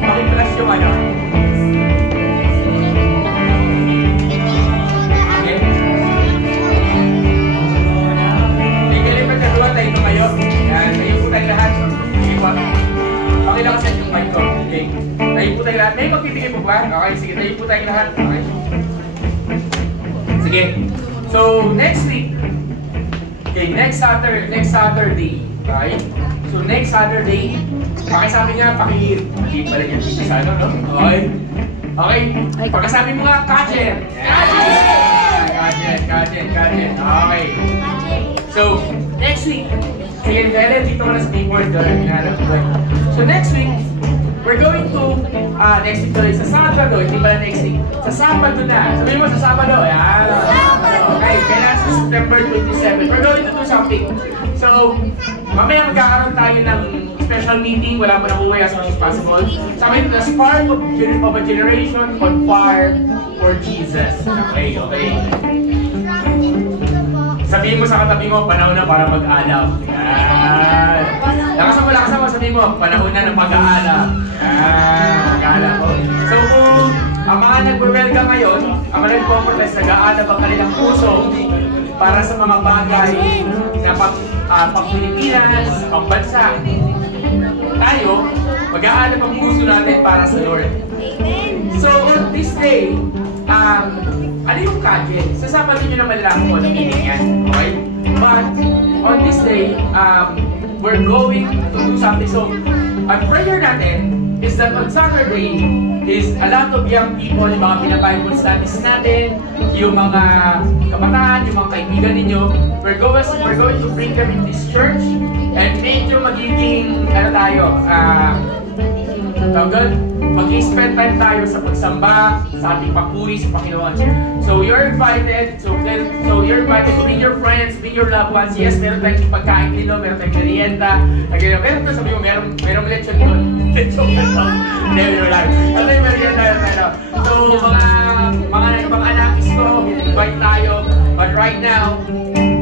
Pakiplas yung ano. Pakilakas yung mic ko. Okay. Tayo po tayo lahat. May magbibigay po ba? Okay, sige. Tayo po tayo lahat. Okay. Sige. So, next week. Okay, next Saturday. Okay. So, next Saturday. Pakisabi niya, hindi pala niya dito sa ano, no? Okay. Okay. Pagkasabi mo nga, Kajen. Kajen. Okay. So, next week. Sige, Helen, dito ka na sa keyboard. So next week, we're going to, next week tuloy, sa Sabado, hindi pala next week. Sa Sabado na. Sabihin mo sa Sabado. Yan. Okay, kailan sa September 27. We're going to do something. So, mamaya magkakaroon tayo ng special meeting. Wala mo na uwi as much as possible. Sabi ito, the spark of a generation on fire for Jesus. Okay. Sabihin mo sa katabi mo, panahon na para mag-alab. Yan. Lakasan mo, sabihin mo, panahon na ng pag-aalab. Yan, mag-alab. So kung ang mga nag-welcome ngayon, ang mga nag-comforters, nag-aalab ang kanilang puso para sa mga bagay na pang-Pilipinas, pang-bansa. Tayo, mag-aalab ang puso natin para sa Lord. So on this day, ano yung Kajen? Sasabatin nyo naman lang po ng meaning yan, okay? But, on this day, we're going to do something. So, ang prayer natin is that on Saturday, is a lot of young people, yung mga pinabible studies natin, yung mga kabataan, yung mga kaibigan ninyo, we're going to bring them in this church, and medyo magiging, mag-spend time tayo sa pagsamba, sa ating papuri sa Panginoon. So you're invited. So you're invited to bring your friends, bring your loved ones. Yes, meron tayong pagkain dito, meron tayong merienda. Meron to, sabi mo, merong lechon doon. Lechon na to. Never lang. Ano yung merienda tayo? So mga anakis ko, invite tayo. But right now,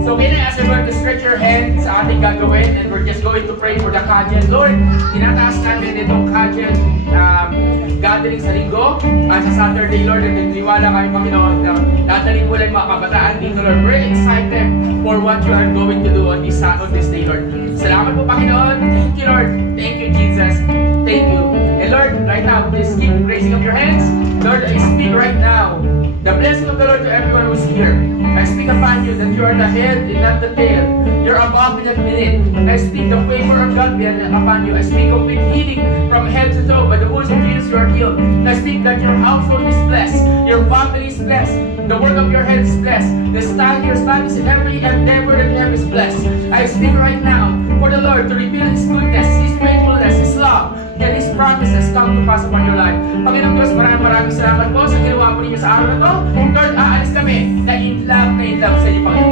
so can I ask everyone to stretch your hands sa ating gagawin, and we're just going to pray for the Kajen. Lord, tinataas natin itong Kajen gathering sa linggo at sa Saturday, Lord, at niniwala kami, Panginoon, na dadalhin mo lang mga kabataan dito, Lord. We're excited for what you are going to do on this day, Lord. Salamat po, Panginoon. Thank you, Lord. Thank you, Jesus. Thank you. And Lord, right now, please keep raising up your hands. Lord, I speak right now the blessing of the Lord to everyone who's here. I speak a upon you that you are the head and not the tail. You're above and not beneath. I speak the favor of God upon you. I speak complete healing from head to toe. By the wounds of Jesus, you are healed. I speak that your household is blessed. Your family is blessed. The work of your hands is blessed. The style of your studies and every endeavor that you have is blessed. I speak right now for the Lord to reveal His goodness, His faithfulness, His love, and His promises come to pass upon your life. Panginoong Diyos, maraming salamat po sa ginawa po ninyo sa araw na to. Lord, aalis kami na in love sa inyo, Panginoon.